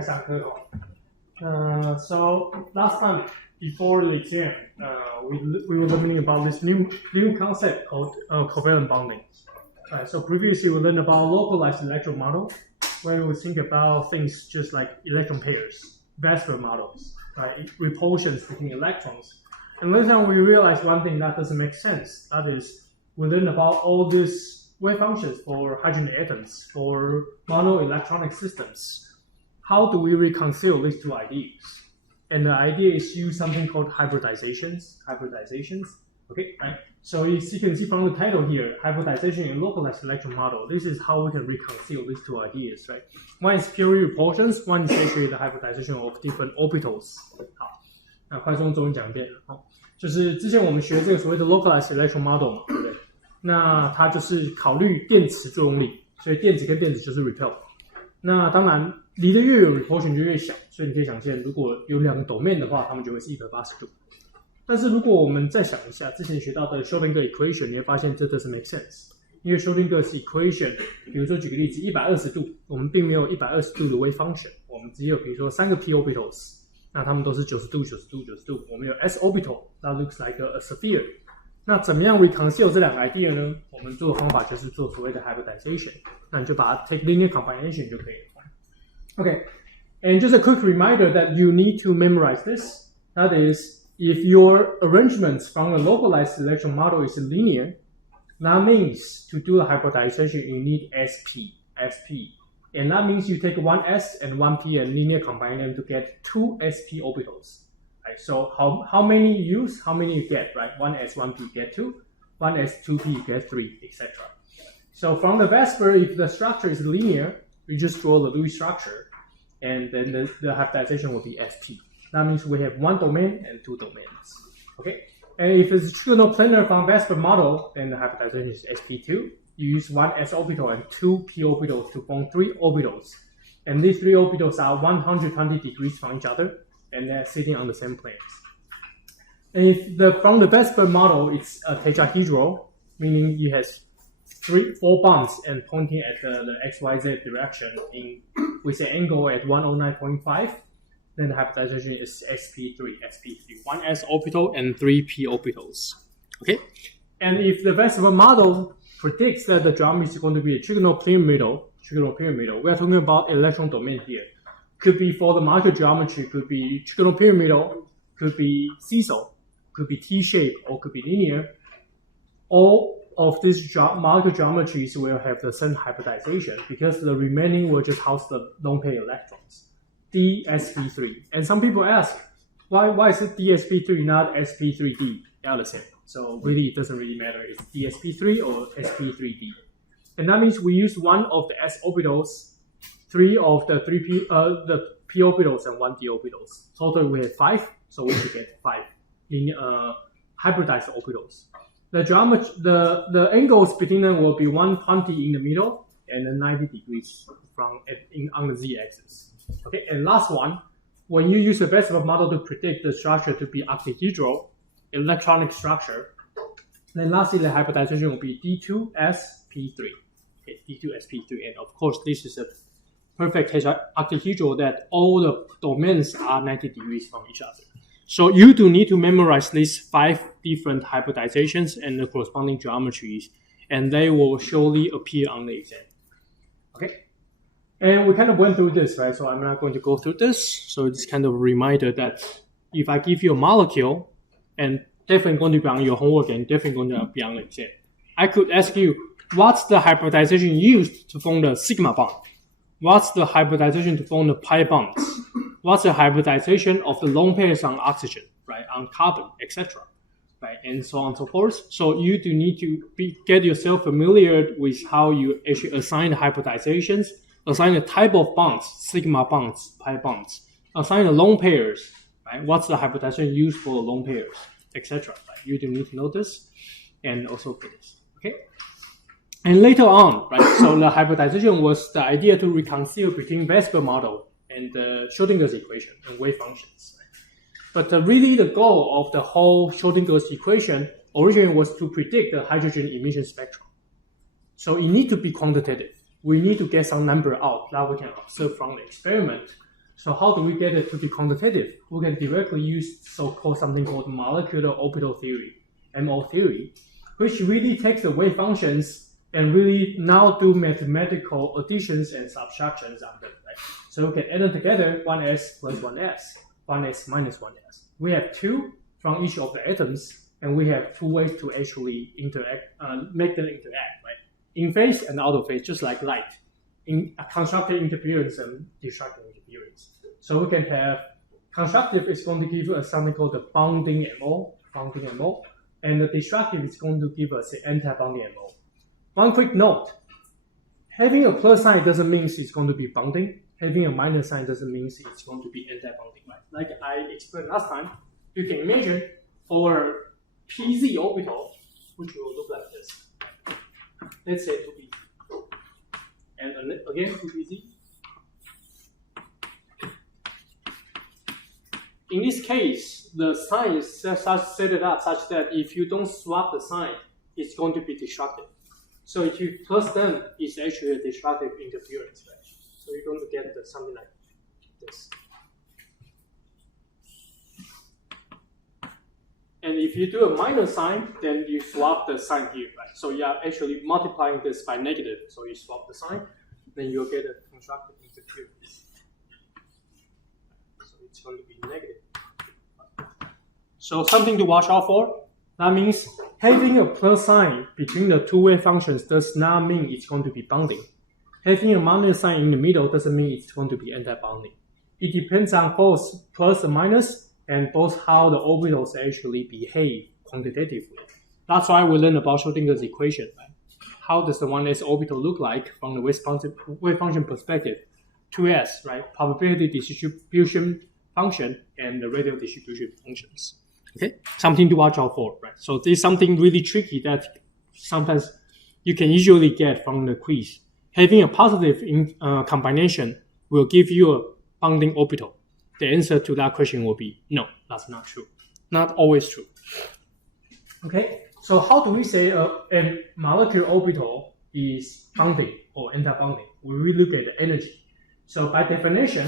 始上课哦。So last time before the exam, we were learning about this new concept called covalent bonding. So previously we learned about localized electron model, where we think about things just like electron pairs, Vesper models, right? Repulsions between electrons. And later on we realized one thing that doesn't make sense. That is, we learned about all these wave functions for hydrogen atoms, for monoelectronic systems. How do we reconcile these two ideas? And the idea is use something called hybridizations. Okay, right? So as you can see from the title here, hybridization in localized electron model. This is how we can reconcile these two ideas, right? One is pure repulsions, one is actually the hybridization of different orbitals. 好，那快速用中文讲一遍。好，就是之前我们学这个所谓的 localized electron model 嘛，对不对？那它就是考虑电磁作用力，所以电子跟电子就是 repel。那当然离得越远 repulsion 就越小，所以你可以想象，如果有两个 domain 的话，它们就会是180度。但是如果我们再想一下之前学到的 Schrödinger equation， 你会发现这 doesn't make sense， 因为 Schrödinger equation， 比如说举个例子，120度，我们并没有120度的 wave function， 我们只有比如说3个 p orbitals， 那它们都是90度、90度、90度，我们有 s orbital， that looks like a sphere。那怎么样 reconcile 这两个 idea 呢？我们做的方法就是做所谓的 hybridization， 那你就把它 take linear combination 就可以了。Okay, and just a quick reminder that you need to memorize this. That is, if your arrangements from a localized electron model is linear, that means to do the hybridization you need SP. And that means you take one S and one P and linear combine them to get two SP orbitals. Right? So how many you use, how many you get, right? One S, one P, get two. One S, two P, get three, etc. So from the Vesper, if the structure is linear, you just draw the Lewis structure, and then the hybridization will be SP. That means we have one domain and two domains. Okay, and if it's trigonoplanar from Vesper model, then the hybridization is SP2. You use one S orbital and two P orbitals to form three orbitals, and these three orbitals are 120 degrees from each other, and they're sitting on the same planes. And if from the Vesper model, it's a tetrahedral, meaning it has 4 bonds and pointing at the XYZ direction with an angle at 109.5, then the hybridization is sp3, 1 s orbital and 3 p orbitals. Okay, and if the Vesper model predicts that the geometry is going to be a trigonal pyramidal, we are talking about electron domain here. Could be for the molecular geometry, could be trigonal pyramidal, could be seesaw, could be T-shape, or could be linear. All of these molecular geometries will have the same hybridization because the remaining will just house the lone pair electrons. DSP3. And some people ask, why is it DSP3 not SP3D? They are the same. So really it doesn't really matter. It's DSP3 or SP3D. And that means we use one of the s orbitals, three of the p orbitals, and one d orbitals. Total we have 5, so we should get 5 hybridized orbitals. The geometry, the angles between them will be 120 in the middle and then 90 degrees on the z-axis. Okay, and last one, when you use a Vesper model to predict the structure to be octahedral, electronic structure, then lastly the hybridization will be D2sp3. Okay, D2sp3, and of course this is a perfect octahedral that all the domains are 90 degrees from each other. So you do need to memorize these 5 different hybridizations and the corresponding geometries, and they will surely appear on the exam. Okay, and we kind of went through this, right? So I'm not going to go through this. So it's kind of a reminder that if I give you a molecule, and definitely going to be on your homework and definitely going to be on the exam, I could ask you, what's the hybridization used to form the sigma bond? What's the hybridization to form the pi bonds? What's the hybridization of the lone pairs on oxygen, right, on carbon, etc., right, and so on and so forth. So you do need to get yourself familiar with how you actually assign the hybridizations, assign the type of bonds, sigma bonds, pi bonds, assign the lone pairs, right, what's the hybridization used for the lone pairs, etc. Right? You do need to know this, and also for this, okay? And later on, right, so the hybridization was the idea to reconcile between Vesper model and the Schrödinger's equation and wave functions. Right? But really the goal of the whole Schrödinger's equation originally was to predict the hydrogen emission spectrum. So it needs to be quantitative. We need to get some number out that we can observe from the experiment So how do we get it to be quantitative? We can directly use so-called something called molecular orbital theory, MO theory, which really takes the wave functions and really now do mathematical additions and subtractions on them. Right? So we can add them together, 1s plus 1s, 1s minus 1s. We have 2 from each of the atoms, and we have 2 ways to actually interact, make them interact, right? In phase and out of phase, just like light, in constructive interference and destructive interference. So we can have constructive is going to give us something called the bonding MO, and the destructive is going to give us the anti-bonding MO. One quick note, having a plus sign doesn't mean it's going to be bonding. Having a minus sign doesn't mean it's going to be anti-bonding, right? Like I explained last time, you can imagine for PZ orbital, which will look like this. Let's say 2PZ. And again, 2PZ. In this case, the sign is set it up such that if you don't swap the sign, it's going to be destructive. So if you plus them, it's actually a destructive interference, right? So you're going to get something like this. And if you do a minus sign, then you swap the sign here, right? So you are actually multiplying this by negative. So you swap the sign, then you'll get a constructive interference. So it's going to be negative. So something to watch out for. That means having a plus sign between the two wave functions does not mean it's going to be bonding. Having a minus sign in the middle doesn't mean it's going to be anti-bonding. It depends on both plus and minus, and both how the orbitals actually behave quantitatively. That's why we learn about Schrödinger's equation, right? How does the 1s orbital look like from the wave function perspective? 2s, right? Probability distribution function and the radial distribution functions. Okay, something to watch out for, right? So there's something really tricky that sometimes you can usually get from the quiz. Having a positive combination will give you a bonding orbital. The answer to that question will be no, that's not true. Not always true. Okay, so how do we say a molecular orbital is bonding or anti-bonding? We really look at the energy. So by definition,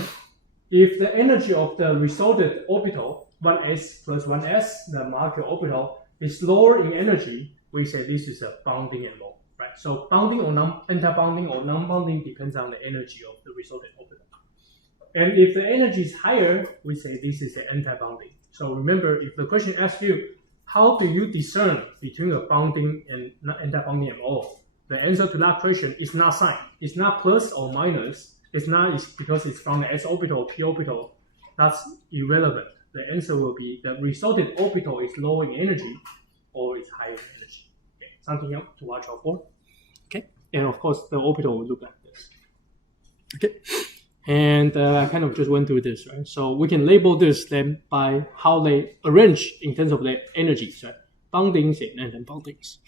if the energy of the resulted orbital, 1s plus 1s, the molecular orbital, is lower in energy, we say this is a bonding MO, right? So bonding or anti-bonding or non-bonding depends on the energy of the resulted orbital. And if the energy is higher, we say this is the anti-bonding. So remember, if the question asks you, how do you discern between a bonding and anti-bonding MO? The answer to that question is not sign. It's not plus or minus. It's because it's from the s orbital or p orbital. That's irrelevant. The answer will be the resulted orbital is low in energy or it's high in energy. Okay. Something else to watch out for. Okay. And of course, the orbital will look like this. Okay. And I kind of just went through this, right? So we can label this then by how they arrange in terms of their energies, right? Bondings and anti-bondings.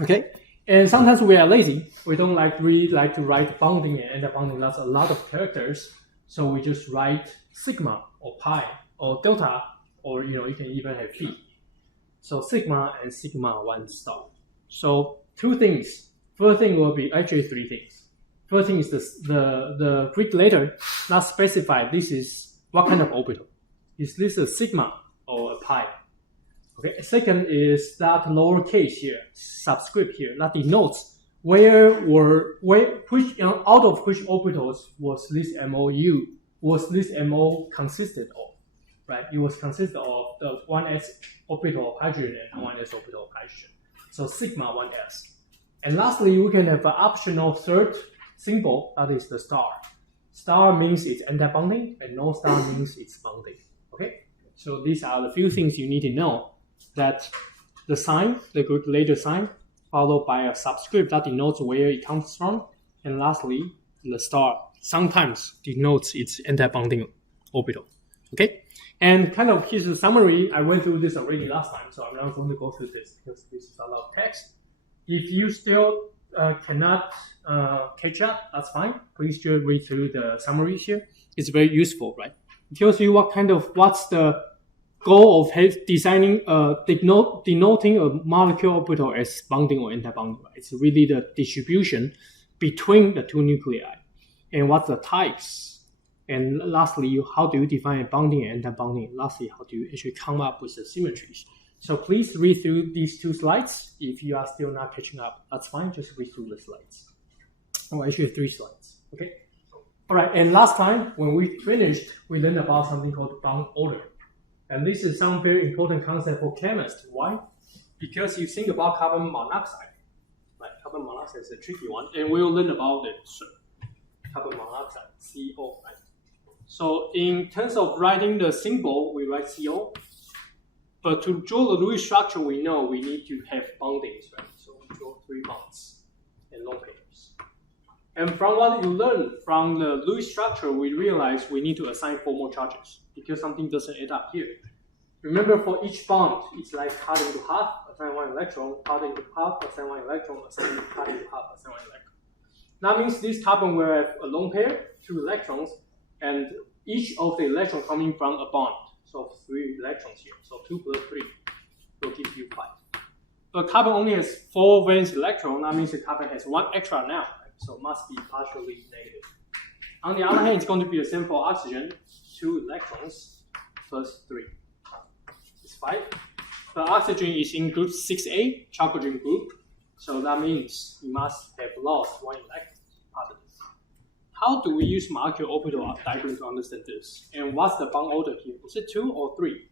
Okay. And sometimes we are lazy. We don't really like to write bonding and anti-bonding. That's a lot of characters. So we just write sigma or pi or delta, or you can even have phi. So sigma and sigma 1 star. So 2 things. First thing will be actually 3 things. First thing is the Greek letter not specified this is what kind of orbital. Is this a sigma or a pi? Okay. Second is that lowercase here, subscript here, that denotes which out of which orbitals was this MO consisted of, right? It was consisted of the 1s orbital of hydrogen and 1s orbital of hydrogen. So sigma 1s. And lastly, we can have an optional third symbol, that is the star. Star means it's anti-bonding, and no star means it's bonding. Okay? So these are the few things you need to know. That the sign, the Greek letter sign, followed by a subscript that denotes where it comes from, and lastly, the star sometimes denotes its anti-bonding orbital. Okay? And kind of here's the summary. I went through this already last time, so I'm not going to go through this because this is a lot of text. If you still cannot catch up, that's fine. Please just read through the summary here. It's very useful, right? It tells you what's the goal of designing, denoting a molecular orbital as bonding or anti-bonding. Right? It's really the distribution between the 2 nuclei, and what's the types And lastly, how do you define a bonding and anti-bonding? Lastly, how do you actually come up with the symmetries? So please read through these 2 slides. If you are still not catching up, that's fine. Just read through the slides. Oh, actually 3 slides. Okay. All right. And last time when we finished, we learned about something called bond order. And this is some very important concept for chemists. Why? Because you think about carbon monoxide. Right? Carbon monoxide is a tricky one, and we'll learn about it soon. Carbon monoxide, CO. Right? So in terms of writing the symbol, we write CO. But to draw the Lewis structure, we know we need to have bondings, right? So we draw 3 bonds and lone pairs. And from what you learn from the Lewis structure, we realize we need to assign 4 more charges because something doesn't add up here. Remember, for each bond, it's like cut into half, assign 1 electron, cut into half, assign 1 electron, assign cut into half, assign 1 electron. That means this carbon will have a lone pair, 2 electrons, and each of the electrons coming from a bond. So 3 electrons here. So 2 plus 3 will give you 5. But carbon only has 4 valence electrons. That means the carbon has 1 extra now. Right? So it must be partially negative. On the other hand, it's going to be the same for oxygen. 2 electrons plus 3. It's 5. The oxygen is in group 6A, chalcogen group. So that means you must have lost 1 electron. Positive. How do we use molecular orbital diagram to understand this? And what's the bond order here? Is it 2 or 3?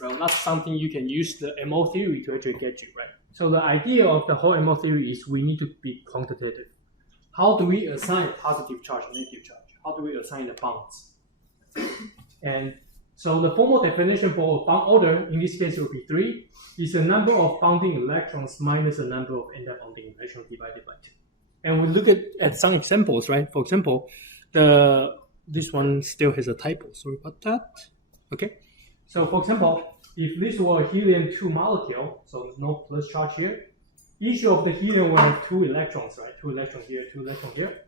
Well, that's something you can use the MO theory to actually get you, right? So the idea of the whole MO theory is we need to be quantitative. How do we assign positive charge, negative charge? How do we assign the bonds? And so the formal definition for bond order, in this case, will be 3, is the number of bonding electrons minus the number of anti-bonding electrons divided by 2. And we look at some examples, right? For example, this one still has a typo. Sorry about that. Okay. So for example, if this were a helium-2 molecule, so no plus charge here, each of the helium will have 2 electrons, right? 2 electrons here, 2 electrons here.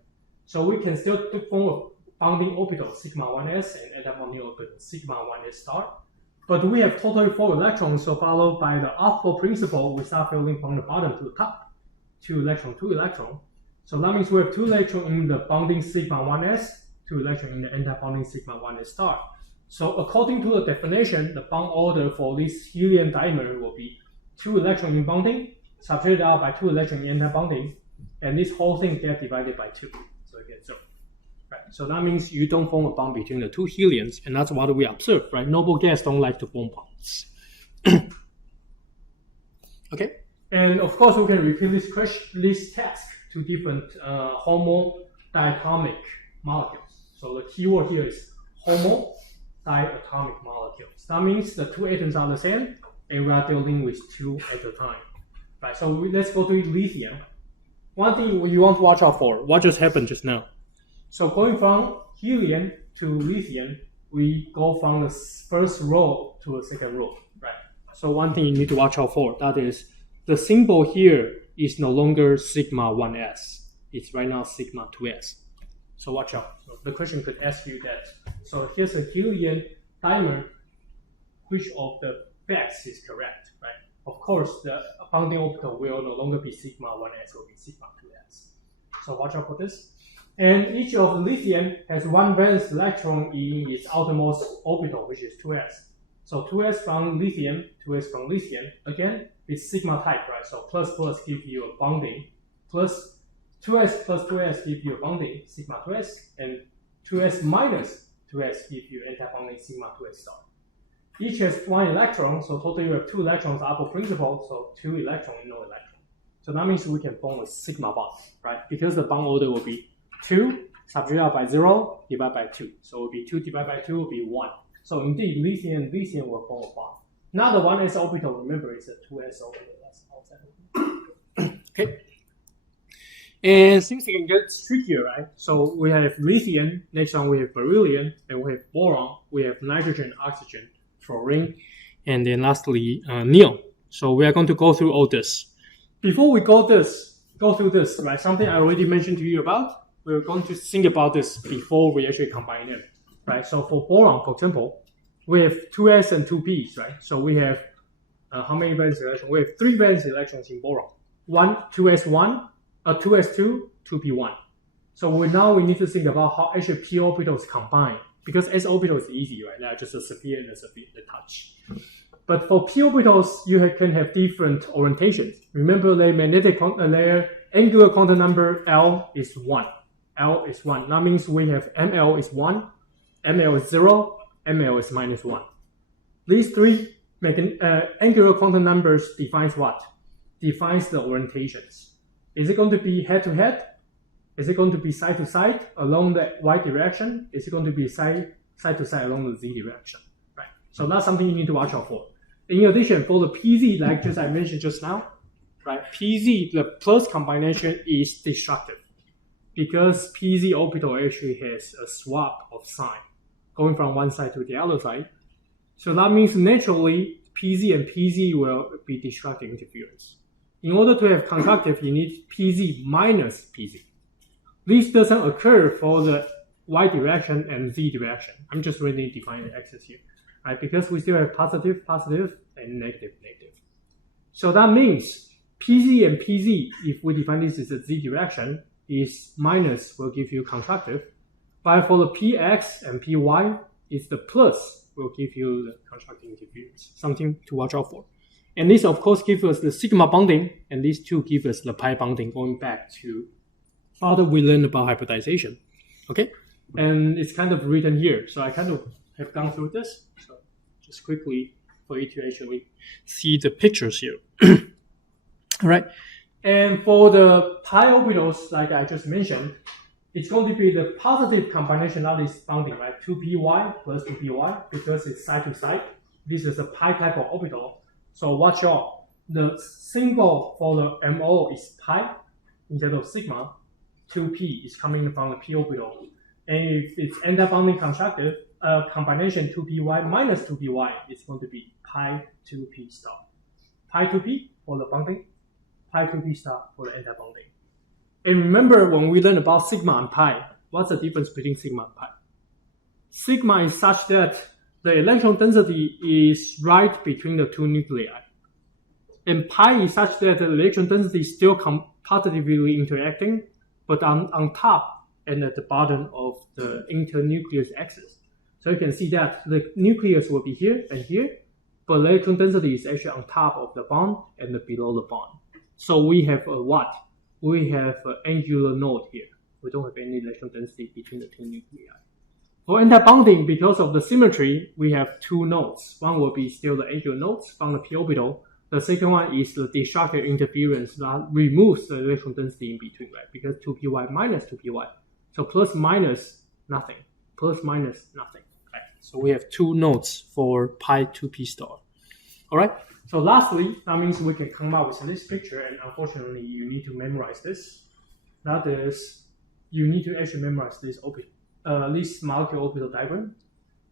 So we can still form a bonding orbital, sigma 1s, and anti-bonding orbital, sigma 1s star. But we have totally 4 electrons, so followed by the outflow principle, we start filling from the bottom to the top. 2 electron, 2 electron. So that means we have 2 electrons in the bonding sigma 1s, 2 electrons in the anti-bonding sigma 1s star. So according to the definition, the bond order for this helium dimer will be 2 electrons in bonding, subtracted out by 2 electrons in anti-bonding, and this whole thing gets divided by 2. So you get 0. Right? So that means you don't form a bond between the 2 heliums, and that's what we observe, right? Noble gas don't like to form bonds. Okay? And of course, we can repeat this task to different homo-diatomic molecules. So the keyword here is homo-diatomic molecules. That means the 2 atoms are the same, and we are dealing with 2 at a time. Right, so let's go to lithium. One thing you want to watch out for, what just happened just now. So going from helium to lithium, we go from the first row to the second row. Right. So one thing you need to watch out for, that is the symbol here is no longer sigma 1s. It's right now sigma 2s. So watch out. So the question could ask you that. So here's a helium dimer. Which of the facts is correct, right? Of course, the bonding orbital will no longer be sigma 1s, it will be sigma 2s. So watch out for this. And each of the lithium has 1 valence electron in its outermost orbital, which is 2s. So 2s from lithium, 2s from lithium. Again, it's sigma type, right? So plus plus give you a bonding. Plus 2s plus 2s give you a bonding, sigma 2s. And 2s minus 2s give you anti-bonding sigma 2s star. Each has 1 electron, so totally you have 2 electrons, outflow principle, so 2 electrons and no electron. So that means we can form a sigma bond, right? Because the bond order will be 2 subtracted out by 0 divided by 2. So it will be 2 divided by 2 will be 1. So indeed, lithium and lithium will form a bond. Now the 1s orbital, remember, it's a 2s orbital. That's outside. Okay. And things can get trickier, right? So we have lithium, next one we have beryllium, then we have boron, we have nitrogen, oxygen, fluorine, and then lastly, neon. So we are going to go through all this. Before we go through this, right? Something I already mentioned to you about. We're going to think about this before we actually combine them, right? So for boron, for example, we have 2s and 2p's, right? So we have how many valence electrons? We have 3 valence electrons in boron. 2s1, 2s2, 2p1. So now we need to think about how actually p orbitals combine. Because s orbital is easy, right? They're just a sphere and a sphere, the touch. But for p orbitals, you can have different orientations. Remember, their angular quantum number L is 1. L is 1. That means we have ML is 1, ML is 0, ML is minus 1. These three angular quantum numbers defines what? Defines the orientations. Is it going to be head-to-head? Is it going to be side-to-side along the y direction? Is it going to be side-to-side along the z direction? Right. So that's something you need to watch out for. In addition, for the PZ, like just I mentioned just now, right? PZ, the plus combination is destructive because PZ orbital actually has a swap of sign going from one side to the other side. So that means naturally PZ and PZ will be destructive interference. In order to have conductive, you need PZ minus PZ. This doesn't occur for the y direction and z direction. I'm just really defining the axis here, right? Because we still have positive, positive, and negative, negative. So that means PZ and PZ, if we define this as a z direction, is minus will give you constructive. But for the PX and PY, it's the plus will give you the constructive interference. Something to watch out for. And this, of course, gives us the sigma bonding, and these two give us the pi bonding, going back to after we learned about hybridization. Okay? And it's kind of written here. So I kind of have gone through this. So just quickly for you to actually see the pictures here. All right. And for the pi orbitals, like I just mentioned, it's going to be the positive combination of this bonding, right? 2py plus 2py, because it's side to side. This is a pi type of orbital. So watch out. The symbol for the MO is pi instead of sigma. 2p is coming from the p orbital. And if it's anti-bonding constructive, combination 2py minus 2py is going to be pi 2p star. Pi 2p for the bonding, pi 2p star for the anti-bonding. And remember when we learned about sigma and pi, what's the difference between sigma and pi? Sigma is such that the electron density is right between the two nuclei. And pi is such that the electron density is still positively interacting, but on top and at the bottom of the internucleus axis. So you can see that the nucleus will be here and here, but the electron density is actually on top of the bond and below the bond. So we have a what? We have an angular node here. We don't have any electron density between the two nuclei. For anti-bonding, because of the symmetry, we have two nodes. One will be still the angular nodes from the p orbital. The second one is the destructive interference that removes the electron density in between, right? Because 2py minus 2py. So plus minus nothing. Plus minus nothing. Right? So we have two nodes for pi 2p star. All right. So lastly, that means we can come up with this picture, and unfortunately, you need to memorize this. That is, you need to actually memorize this this molecule orbital diagram.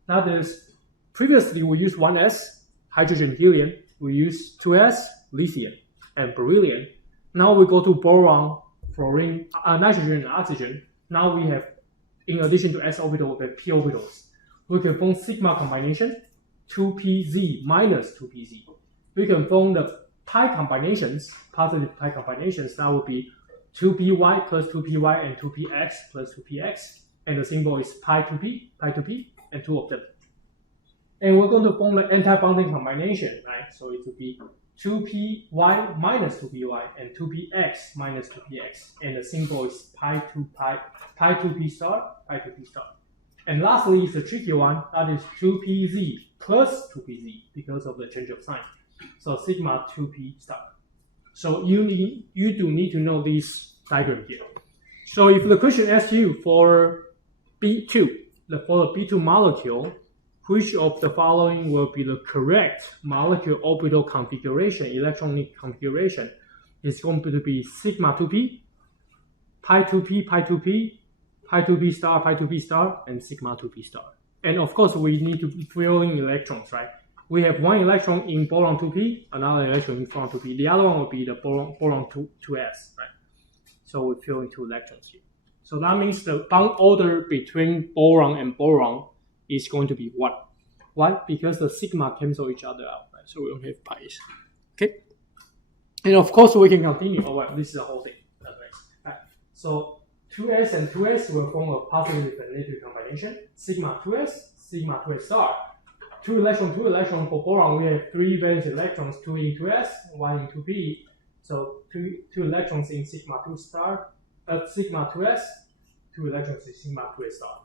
That is, previously we used 1s, hydrogen, helium. We use 2s, lithium, and beryllium. Now we go to boron, fluorine, nitrogen, and oxygen. Now we have, in addition to s orbital, we have p orbitals. We can form sigma combination, 2pz minus 2pz. We can form the pi combinations, positive pi combinations. That would be 2py plus 2py and 2px plus 2px. And the symbol is pi 2p, and two of them. And we're going to form the anti-bonding combination, right? So it would be 2py minus 2py and 2px minus 2px. And the symbol is pi 2p star, pi 2p star. And lastly is the tricky one, that is 2pz plus 2pz because of the change of sign. So sigma 2p star. So you do need to know this diagram here. So if the question asks you for B2, for the B2 molecule, which of the following will be the correct molecule orbital configuration, electronic configuration? It's going to be sigma 2p, pi 2p, pi 2p, pi 2p star, pi 2p star, and sigma 2p star. And of course, we need to fill in electrons, right? We have one electron in boron 2p, another electron in boron 2p. The other one will be the boron 2s, right? So we fill in two electrons here. So that means the bond order between boron and boron is going to be 1. Why? Because the sigma cancel each other out, right? So we don't have pi's. Okay? And of course, we can continue. Oh, well, this is the whole thing. Right. So 2s and 2s will form a positive and negative combination. Sigma 2s, sigma 2s star. 2 electron for boron. We have 3 valence electrons, 2 in 2s, 1 in 2p. So 2 electrons in sigma 2 star, sigma 2s, 2 electrons in sigma 2s star.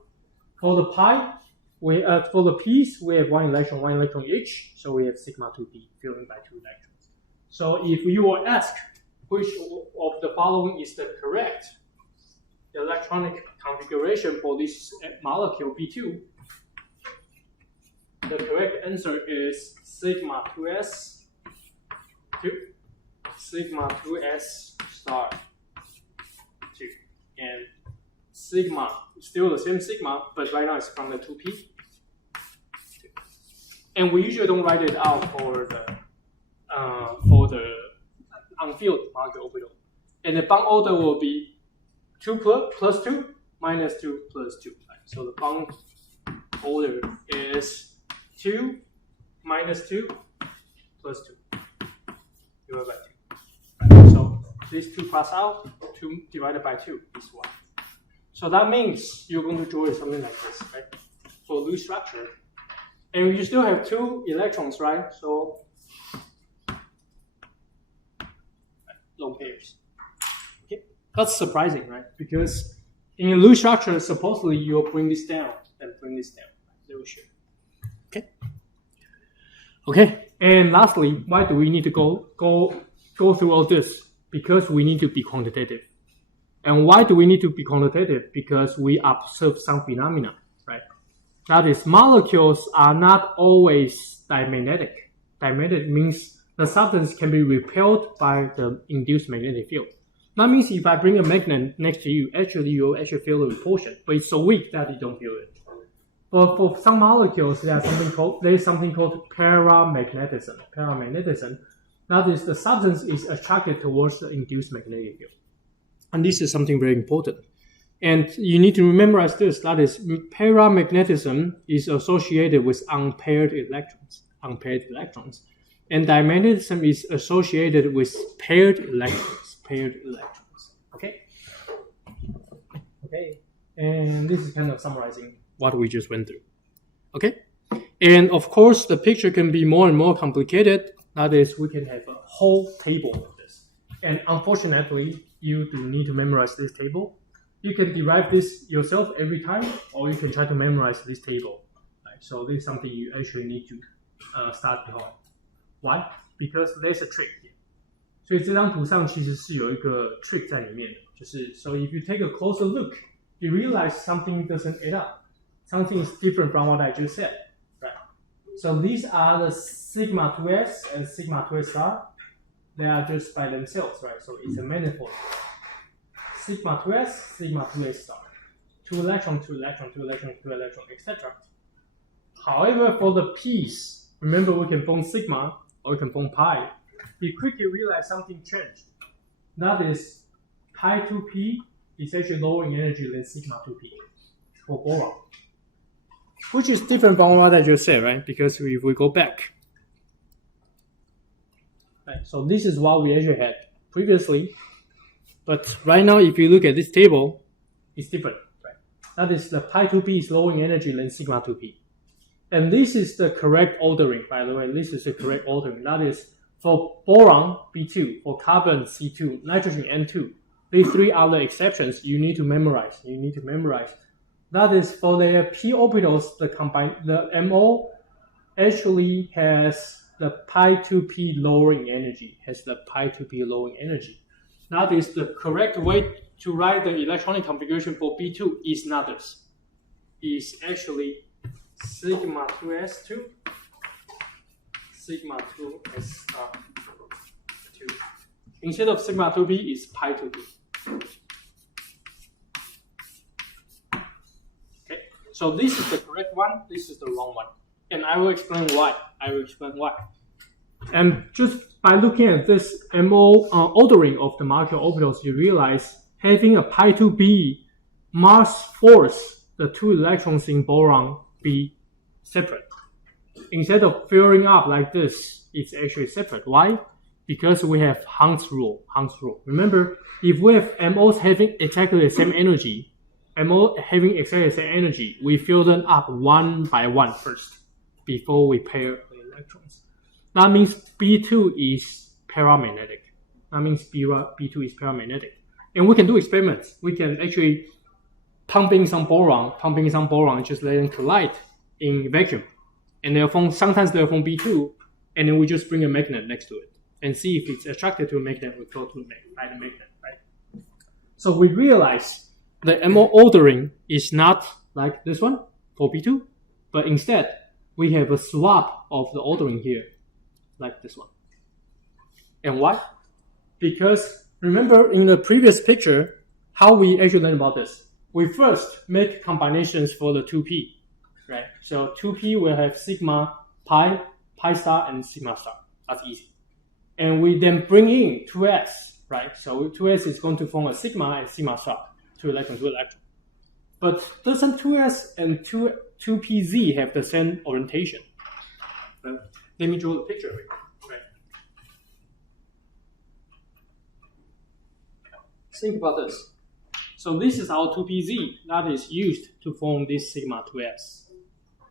For the pi, for the p's, we have 1 electron each. So we have sigma 2p filling by 2 electrons. So if you were asked which of the following is the correct electronic configuration for this molecule B2, the correct answer is sigma 2s 2, sigma 2s star 2, and sigma still the same sigma, but right now it's from the 2p. And we usually don't write it out for the unfilled molecule orbital. And the bond order will be 2 plus 2 minus 2 plus 2. Right? So the bond order is 2 minus 2 plus 2 divided by 2. Right? So these 2 cross out, 2 divided by 2 is 1. So that means you're going to draw something like this, right? For loose structure. And you still have 2 electrons, right? So lone pairs. Okay, that's surprising, right? Because in a loose structure, supposedly you'll bring this down and bring this down. They will show. Okay. Okay. And lastly, why do we need to go through all this? Because we need to be quantitative. And why do we need to be quantitative? Because we observe some phenomena, right? That is, molecules are not always diamagnetic. Diamagnetic means the substance can be repelled by the induced magnetic field. That means if I bring a magnet next to you, you'll actually feel the repulsion, but it's so weak that you don't feel it. But for some molecules, there is something called paramagnetism. Paramagnetism, that is, the substance is attracted towards the induced magnetic field. And this is something very important. And you need to memorize this. That is, paramagnetism is associated with unpaired electrons. And diamagnetism is associated with paired electrons. Okay? Okay. And this is kind of summarizing what we just went through. Okay? And of course, the picture can be more and more complicated. That is, we can have a whole table of this. And unfortunately, you do need to memorize this table. You can derive this yourself every time, or you can try to memorize this table. Right? So this is something you actually need to start behind. Why? Because there's a trick here. 所以这张图上其实是有一个 trick 在里面的，就是 so if you take a closer look, you realize something doesn't add up. Something is different from what I just said. Right? So these are the sigma 2s and sigma 2s star. They are just by themselves, right? So it's a manifold. Sigma 2s, sigma 2s star. 2 electron, 2 electron, 2 electron, 2 electron, etc. However, for the p's, remember we can form sigma or we can form pi. We quickly realize something changed. That is, pi 2p is actually lower in energy than sigma 2p for boron. Which is different from what I just said, right? Because if we go back, right, so this is what we actually had previously. But right now, if you look at this table, it's different, right? That is, the pi 2p is lower in energy than sigma 2p. And this is the correct ordering, by the way. This is the correct ordering. That is, for boron, B2, for carbon, C2, nitrogen, N2. These 3 other exceptions you need to memorize. That is, for their p orbitals, the MO actually has the pi 2p lowering energy. That is, the correct way to write the electronic configuration for B2 is not this. It's actually sigma 2s2, sigma 2s 2. Instead of sigma 2p, it's pi 2p. Okay, so this is the correct one, this is the wrong one. And I will explain why. And just by looking at this MO ordering of the molecular orbitals, you realize having a pi 2p must force the 2 electrons in boron be separate. Instead of filling up like this, it's actually separate. Why? because we have Hund's rule. Remember, if we have MOs having exactly the same energy, we fill them up one by one first before we pair the electrons. That means B2 is paramagnetic. B2 is paramagnetic. And we can do experiments. We can actually pumping some boron, and just let them collide in vacuum. And sometimes they'll form B2, and then we just bring a magnet next to it and see if it's attracted to a magnet, we go to by the magnet, right? So we realize the MO ordering is not like this one for B2, but instead we have a swap of the ordering here, like this one. And why? Because remember in the previous picture, how we actually learned about this. We first make combinations for the 2p, right? So 2p will have sigma, pi star, and sigma star. That's easy. And we then bring in 2s, right? So 2s is going to form a sigma and sigma star, 2 electron, 2 electron. But doesn't 2s and 2pz have the same orientation? Let me draw the picture of it. Right. Think about this. So this is our 2pz that is used to form this sigma 2s.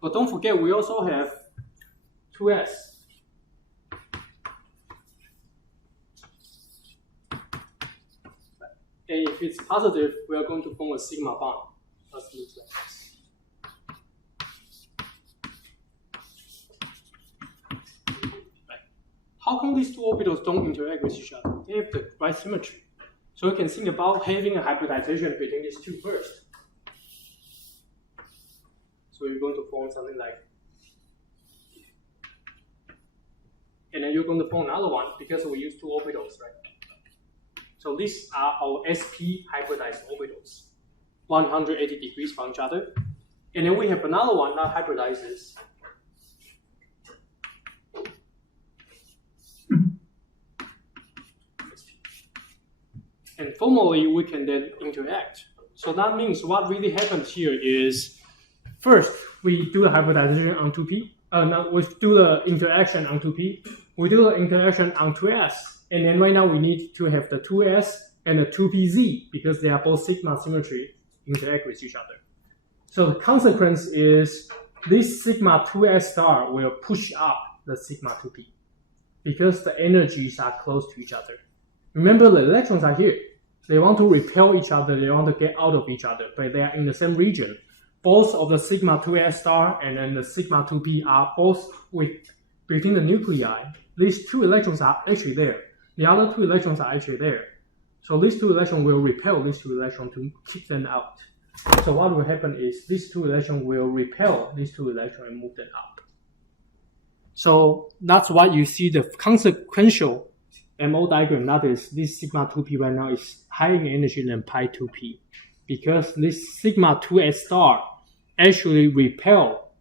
But don't forget, we also have 2s. And if it's positive, we are going to form a sigma bond. Let's look like this. Right. How come these two orbitals don't interact with each other? They have the right symmetry. So you can think about having a hybridization between these two first. So you're going to form something like, and then you're going to form another one because we use two orbitals, right? So these are our sp hybridized orbitals, 180 degrees from each other. And then we have another one that hybridizes. And formally, we can then interact. So that means what really happens here is, first, we do the hybridization on 2p. We do the interaction on 2p. We do the interaction on 2s. And then right now, we need to have the 2s and the 2pz because they are both sigma symmetry interact with each other. So the consequence is this sigma 2s star will push up the sigma 2p because the energies are close to each other. Remember, the electrons are here. They want to repel each other. They want to get out of each other, but they are in the same region. Both of the sigma 2s star and then the sigma 2p are both between the nuclei. These two electrons are actually there. The other two electrons are actually there. So these two electrons will repel these two electrons to kick them out. So what will happen is these two electrons will repel these two electrons and move them up. So that's why you see the consequential MO diagram, that is, this sigma 2p right now is higher in energy than pi 2p because this sigma 2s star actually repel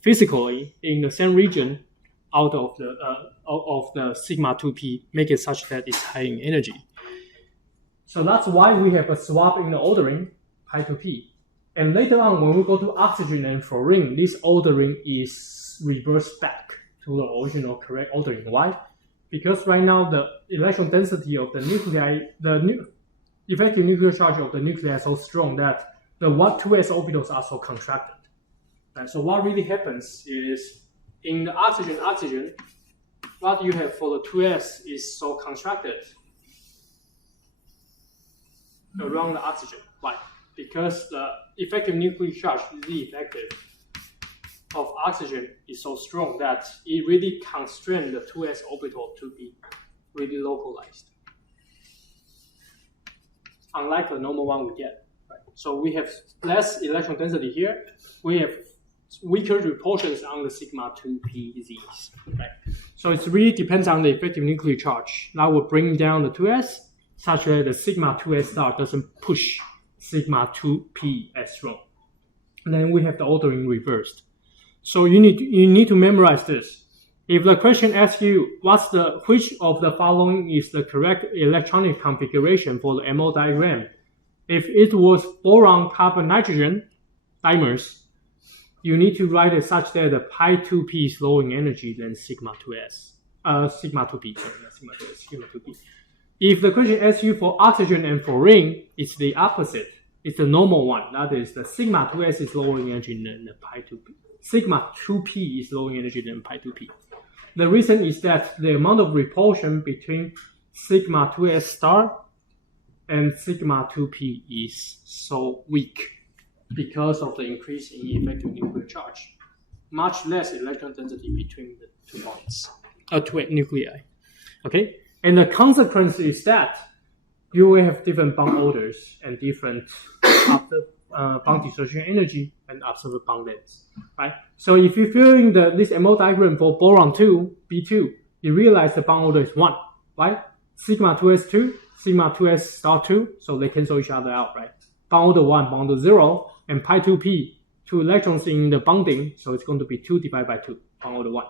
physically in the same region out of the sigma 2p, make it such that it's high in energy. So that's why we have a swap in the ordering, pi 2p. And later on, when we go to oxygen and fluorine, this ordering is reversed back to the original correct ordering. Why? Because right now the electron density of the nuclei, effective nuclear charge of the nuclei is so strong that the 2s orbitals are so contracted. And so what really happens is in the oxygen, what you have for the 2s is so contracted around the oxygen. Why? Because the effective nuclear charge, the effective of oxygen is so strong that it really constrains the 2s orbital to be really localized. Unlike the normal one we get. Right? So we have less electron density here. We have weaker repulsions on the sigma 2pz's. Right? So it really depends on the effective nuclear charge. That will bring down the 2s such that the sigma 2s star doesn't push sigma 2p as strong. And then we have the ordering reversed. So you need to memorize this. If the question asks you which of the following is the correct electronic configuration for the MO diagram, if it was boron, carbon, nitrogen dimers, you need to write it such that the pi 2p is lower in energy than sigma 2s. sigma 2p. Sigma 2p. If the question asks you for oxygen and fluorine, it's the opposite. It's the normal one. That is, the sigma 2s is lower in energy than the pi 2p. Sigma 2p is lower in energy than pi 2p. The reason is that the amount of repulsion between sigma 2s star and sigma 2p is so weak because of the increase in effective nuclear charge. Much less electron density between the two bonds, two nuclei. Okay, and the consequence is that you will have different bond orders and different bond dissociation energy and observed bond lengths, right? So if you fill in this MO diagram for boron 2, B2, you realize the bond order is 1, right? Sigma 2s 2, sigma 2s star 2, so they cancel each other out, right? Bond order 1, bond order 0, and pi 2p, 2 electrons in the bonding, so it's going to be 2 divided by 2, bond order 1.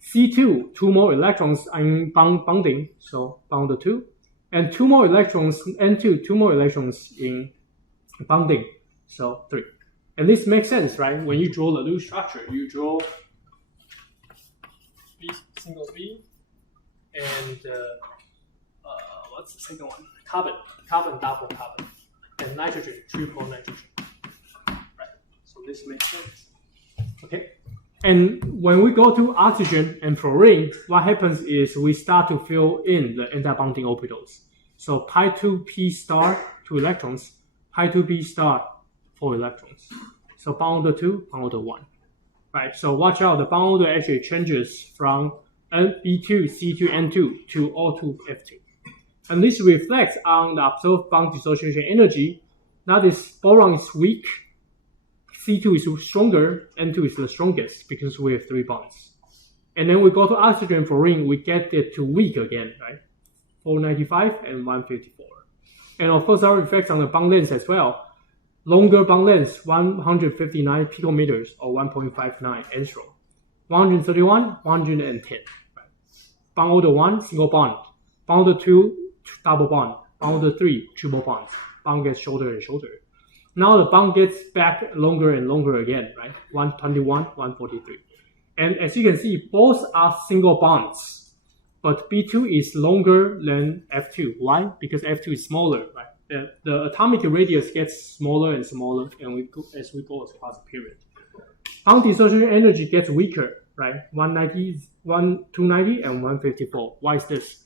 C2, 2 more electrons in bonding, so bond order 2, and 2 more electrons, N2, 2 more electrons in bonding, so 3. And this makes sense, right? When you draw the loose structure, you draw B, single B, and what's the second one? Carbon, double carbon, and nitrogen, triple nitrogen. Right. So this makes sense. Okay. And when we go to oxygen and fluorine, what happens is we start to fill in the anti-bonding orbitals. So pi 2p star, 2 electrons, pi 2p star, 4 electrons. So bond order 2, bond order 1. Right, so watch out, the bond order actually changes from B2, C2, N2 to O2, F2. And this reflects on the observed bond dissociation energy. That is, boron is weak, C2 is stronger, N2 is the strongest because we have 3 bonds. And then we go to oxygen and fluorine, we get it to weak again, right? 495 and 154. And of course, our effects on the bond length as well. Longer bond length, 159 picometers or 1.59 angstrom. 131, 110. Right? Bond order 1, single bond. Bond order 2, double bond. Bond order 3, triple bonds. Bond gets shorter and shorter. Now the bond gets back longer and longer again, right? 121, 143. And as you can see, both are single bonds. But B2 is longer than F2. Why? Because F2 is smaller, right? The atomic radius gets smaller and smaller as we go across the period. Bond dissociation energy gets weaker, right? 190, 290, and 154. Why is this?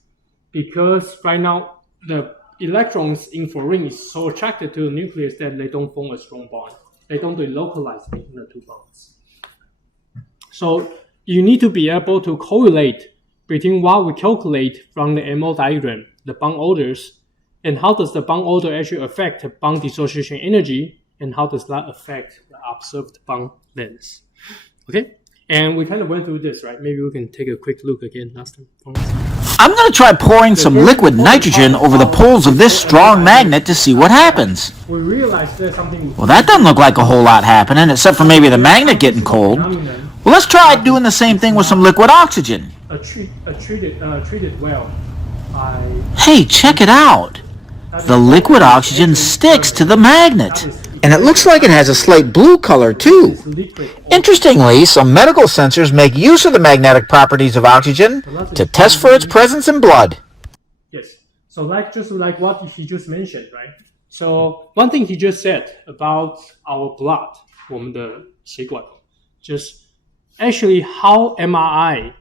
Because right now, the electrons in fluorine is so attracted to the nucleus that they don't form a strong bond. They don't delocalize between the 2 bonds. So you need to be able to correlate between what we calculate from the MO diagram, the bond orders, and how does the bond order actually affect bond dissociation energy, and how does that affect the observed bond lengths? Okay, and we kind of went through this, right? Maybe we can take a quick look again last time. I'm going to try pouring some liquid nitrogen over the poles of this strong magnet to see what happens. We realized there's something. Well, that doesn't look like a whole lot happening, except for maybe the magnet getting cold. Well, let's try doing the same thing with some liquid oxygen. Treated well. Hey, check it out. The liquid oxygen sticks to the magnet. And it looks like it has a slight blue color, too. Interestingly, some medical sensors make use of the magnetic properties of oxygen to test for its presence in blood. Yes. So just like what he just mentioned, right? So one thing he just said about our blood, 我们的血管, just actually how MRI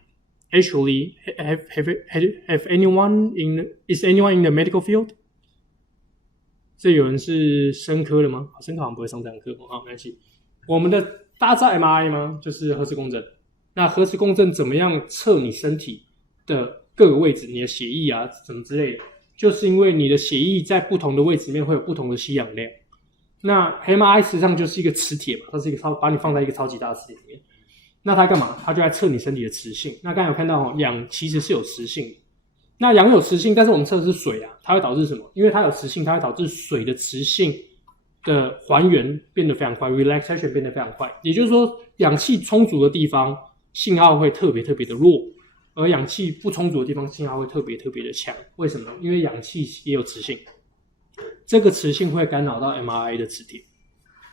actually have anyone is anyone in the medical field? 这有人是生科的吗？生科好像不会上这堂课，没关系。我们的大家知道 MRI 吗？就是核磁共振。那核磁共振怎么样测你身体的各个位置，你的血液啊，什么之类的？就是因为你的血液在不同的位置里面会有不同的吸氧量。那 MRI 实际上就是一个磁铁嘛，它是一个把你放在一个超级大的磁铁里面。那它干嘛？它就来测你身体的磁性。那刚才有看到氧其实是有磁性的。那氧有磁性，但是我们测的是水啊，它会导致什么？因为它有磁性，它会导致水的磁性的还原变得非常快 ，relaxation 变得非常快。也就是说，氧气充足的地方信号会特别特别的弱，而氧气不充足的地方信号会特别特别的强。为什么？因为氧气也有磁性，这个磁性会干扰到 MRI 的磁铁，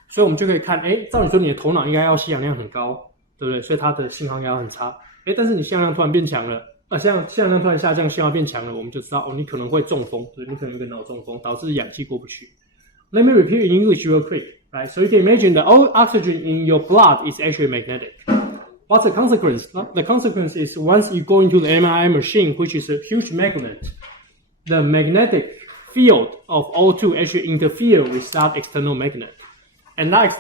所以我们就可以看，照理说你的头脑应该要吸氧量很高，对不对？所以它的信号应该要很差，但是你吸氧量突然变强了。像现在突然下降，信号变强了，我们就知道你可能会中风，所以你可能有一个脑中风，导致氧气过不去。Let me repeat in English real quick, right? So you can imagine that all oxygen in your blood is actually magnetic. What's the consequence? The consequence is once you go into the MRI machine, which is a huge magnet, the magnetic field of O2 actually interfere with that external magnet. And that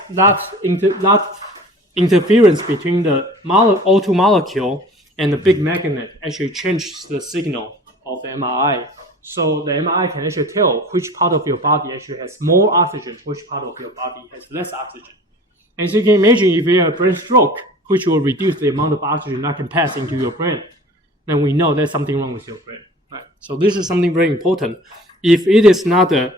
interference between the O2 molecule and the big magnet actually changes the signal of the MRI. So the MRI can actually tell which part of your body actually has more oxygen, which part of your body has less oxygen. And so you can imagine if you have a brain stroke, which will reduce the amount of oxygen that can pass into your brain, then we know there's something wrong with your brain. Right? So this is something very important. If it is not a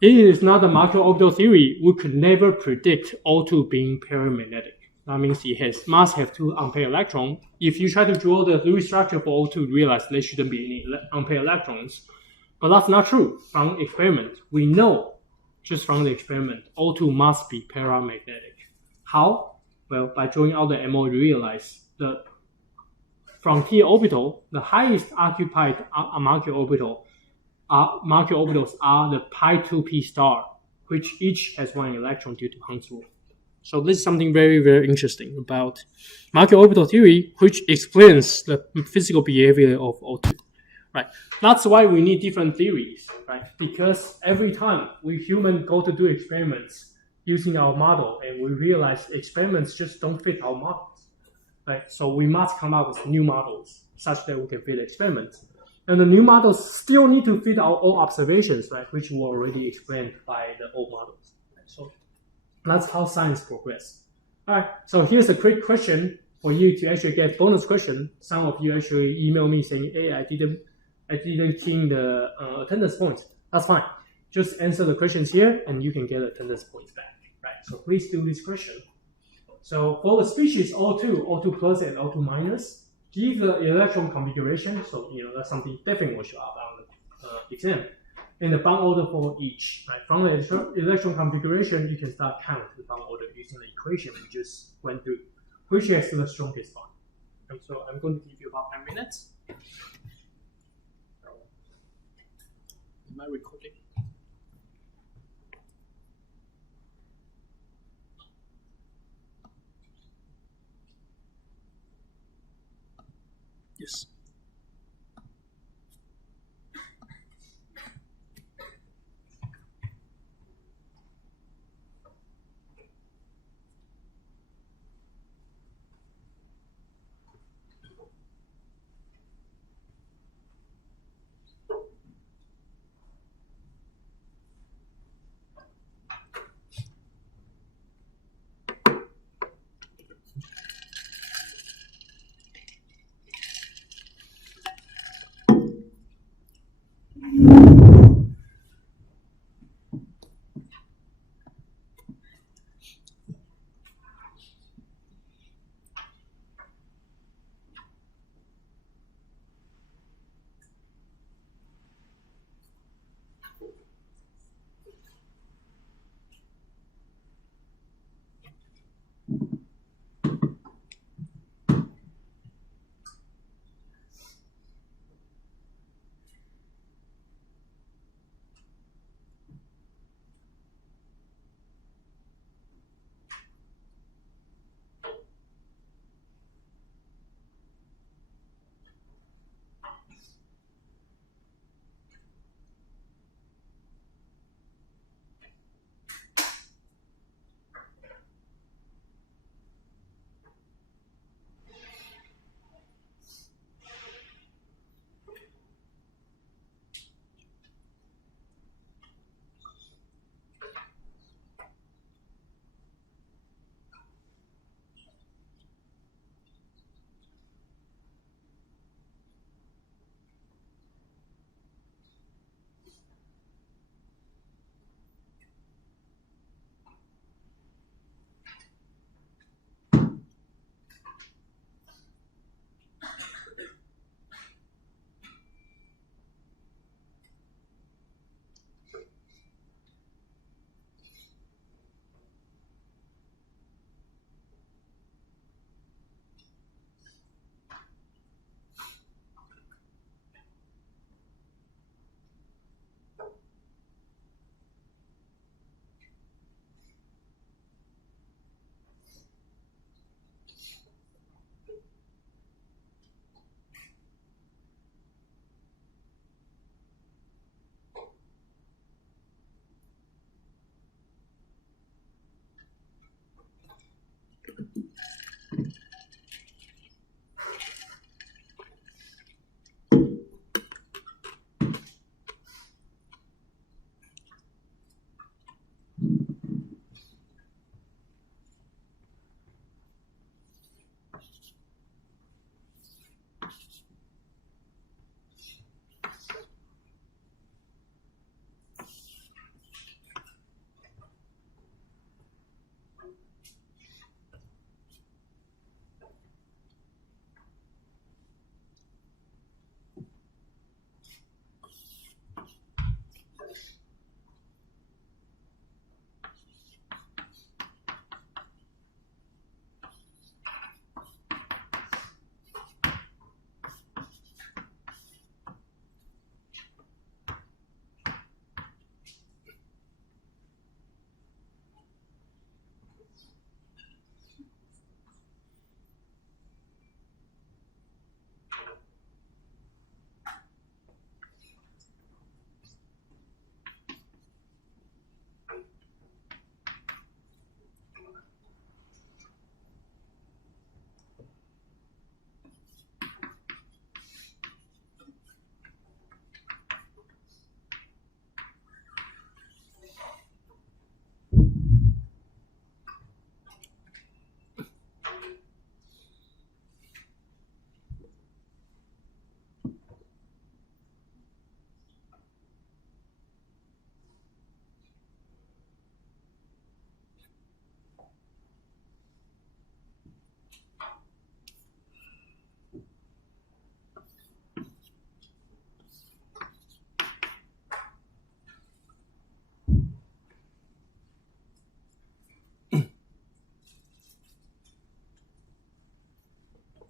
macro-orbital theory, we could never predict O2 being paramagnetic. That means it must have 2 unpaired electrons. If you try to draw the Lewis structure for O2, you realize there shouldn't be any unpaired electrons. But that's not true. From experiment, we know, just from the experiment, O2 must be paramagnetic. How? Well, by drawing out the MO, you realize the frontier orbital, the highest occupied macro-orbitals are the pi 2p star, which each has 1 electron due to Hung's rule. So this is something very, very interesting about macro-orbital theory, which explains the physical behavior of O2. Right? That's why we need different theories, right? Because every time we humans go to do experiments using our model, and we realize experiments just don't fit our models, right? So we must come up with new models such that we can fit experiments. And the new models still need to fit our old observations, right? Which were already explained by the old models. So that's how science progresses. All right, so here's a quick question for you to actually get bonus question. Some of you actually email me saying, hey, I didn't key in the attendance points. That's fine. Just answer the questions here and you can get attendance points back, right? So please do this question. So for the species O2, O2 plus and O2 minus, give the electron configuration. So, that's something definitely will show up on the exam. And the bond order for each, right? From the electron configuration, you can start counting the bond order using the equation we just went through, which has the strongest bond. And so I'm going to give you about 10 minutes. Am I recording? Yes.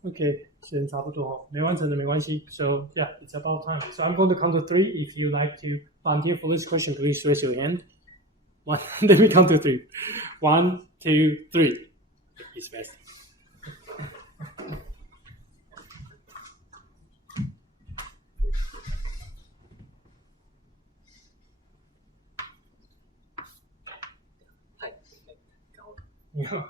Okay, 时间差不多哦，没完成的没关系。So yeah, it's about time. So I'm going to count to 3. If you like to volunteer for this question, please raise your hand. One, let me count to 3. 1, 2, 3. It's fast. Yeah.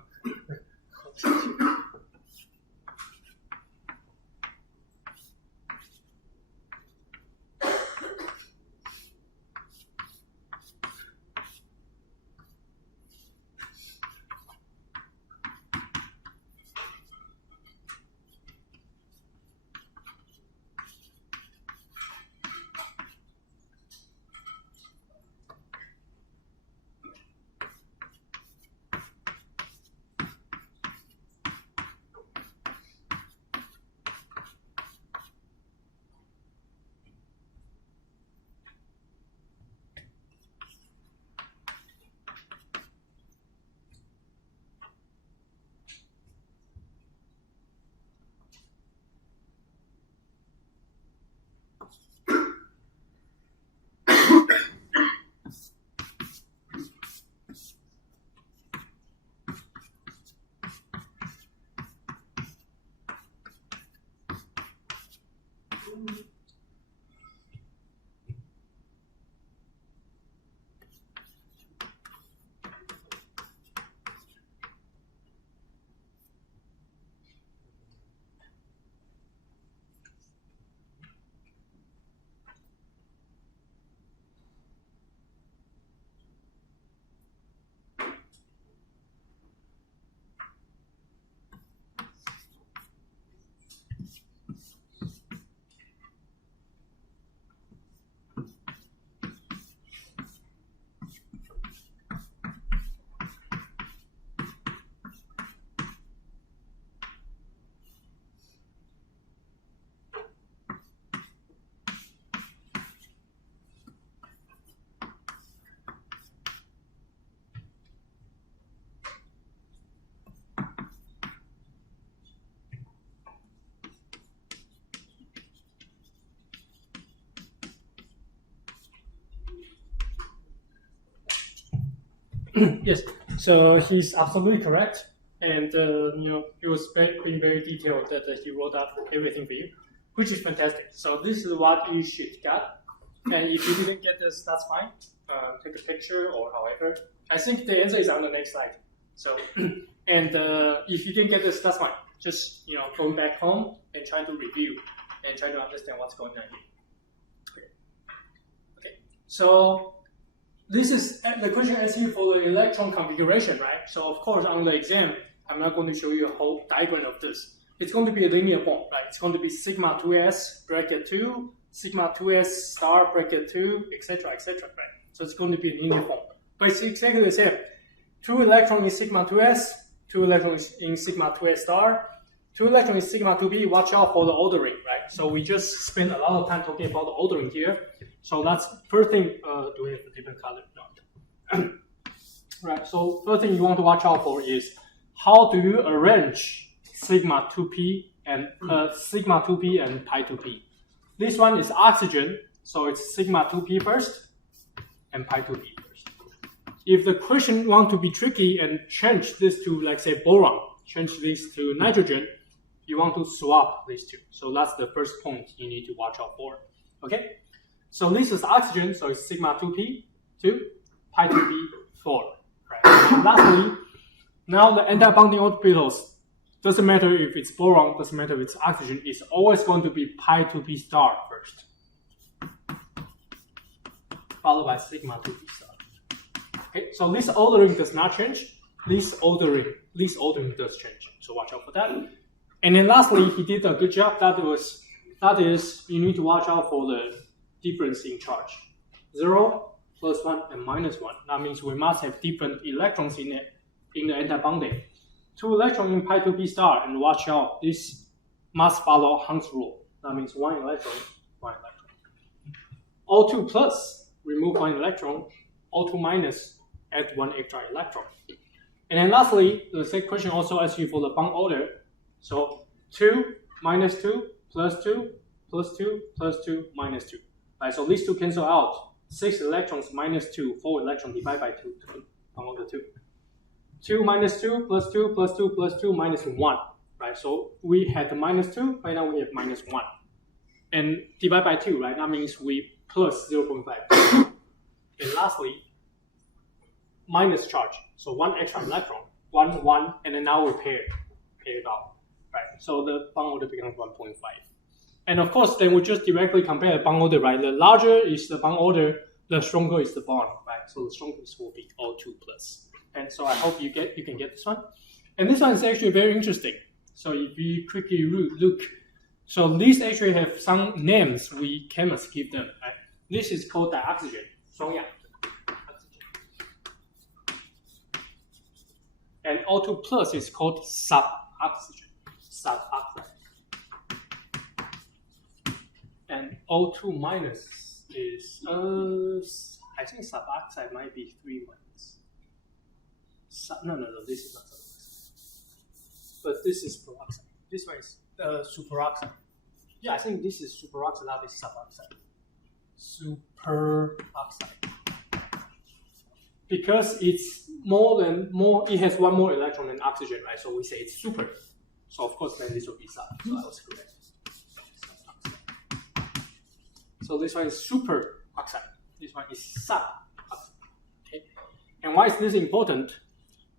Yes, so he's absolutely correct, and he was being very detailed that he wrote up everything for you, which is fantastic. So this is what you should get, and if you didn't get this, that's fine. Take a picture or however. I think the answer is on the next slide. So, and if you didn't get this, that's fine. Just going back home and trying to review and try to understand what's going on here. Okay. So. This is the question asking for the electron configuration, right? So of course on the exam, I'm not going to show you a whole diagram of this. it's going to be a linear form, right? It's going to be sigma 2s bracket 2, sigma 2s star bracket 2, etc., etc., right? So it's going to be a linear form. But it's exactly the same. 2 electrons in sigma 2s, 2 electrons in sigma 2s star, 2 electrons in sigma 2p. Watch out for the ordering, right? So we just spent a lot of time talking about the ordering here. So that's first thing. Do we have a different color? No. Right. So first thing you want to watch out for is how do you arrange sigma 2p and sigma 2p and pi 2p. This one is oxygen, so it's sigma 2p first and pi 2p first. If the question want to be tricky and change this to, like, say, boron, change this to nitrogen, you want to swap these two. So that's the first point you need to watch out for. Okay? So this is oxygen, so it's sigma 2p 2, pi 2p 4. Right? And lastly, now the anti-bonding orbitals, doesn't matter if it's boron, doesn't matter if it's oxygen, it's always going to be pi 2p star first, followed by sigma 2p star. Okay, so this ordering does not change. This ordering does change. So watch out for that. And then lastly, he did a good job. That is, you need to watch out for the difference in charge. 0, +1, and -1. That means we must have different electrons in the anti-bonding. 2 electrons in pi 2p star, and watch out, this must follow Hung's rule. That means 1 electron, 1 electron. O2 plus, remove 1 electron. O2 minus, add 1 extra electron. And then lastly, the same question also asks you for the bond order. So 2, -2, +2, +2, +2, -2. Right, so these two cancel out. 6 electrons -2, 4 electrons divided by 2, bond order 2. 2 -2 +2 +2 +2 -1. Right, so we had the -2, right now we have -1. And divide by 2, right, that means we plus 0.5. And lastly, minus charge. So 1 extra electron, 1, 1, and then now we pair it out. Right, so the bond order becomes 1.5. And of course, then we just directly compare the bond order, right? The larger is the bond order, the stronger is the bond, right? So the strongest will be O2 plus. And so I hope you can get this one. And this one is actually very interesting. So if we quickly look, so these actually have some names we chemists give them, right? This is called dioxygen, 双氧. And O2 plus is called suboxygen, suboxide. And O2 minus is, I think suboxide might be 3 minus. No, this is not suboxide. But this is peroxide. This one is superoxide. Yeah, I think this is superoxide, not this suboxide. Superoxide. Because it's it has 1 more electron than oxygen, right? So we say it's super. So of course then this will be sub. So I was correct. So this one is superoxide. This one is suboxide. Okay. And why is this important?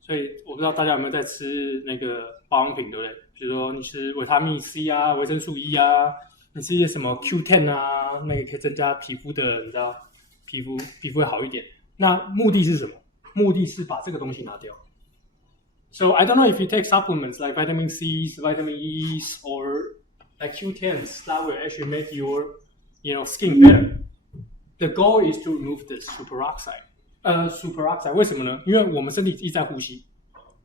所以我不知道大家有没有在吃那个保养品，对不对？比如说你吃维他命 C 啊、维生素 E 啊，你吃一些什么 Q10 啊，那个可以增加皮肤的，你知道，皮肤会好一点。那目的是什么？目的是把这个东西拿掉。So I don't know if you take supplements like vitamin C's, vitamin E's, or like Q10s that will actually make your, skin better. The goal is to remove the superoxide. Superoxide 为什么呢？因为我们身体一直在呼吸，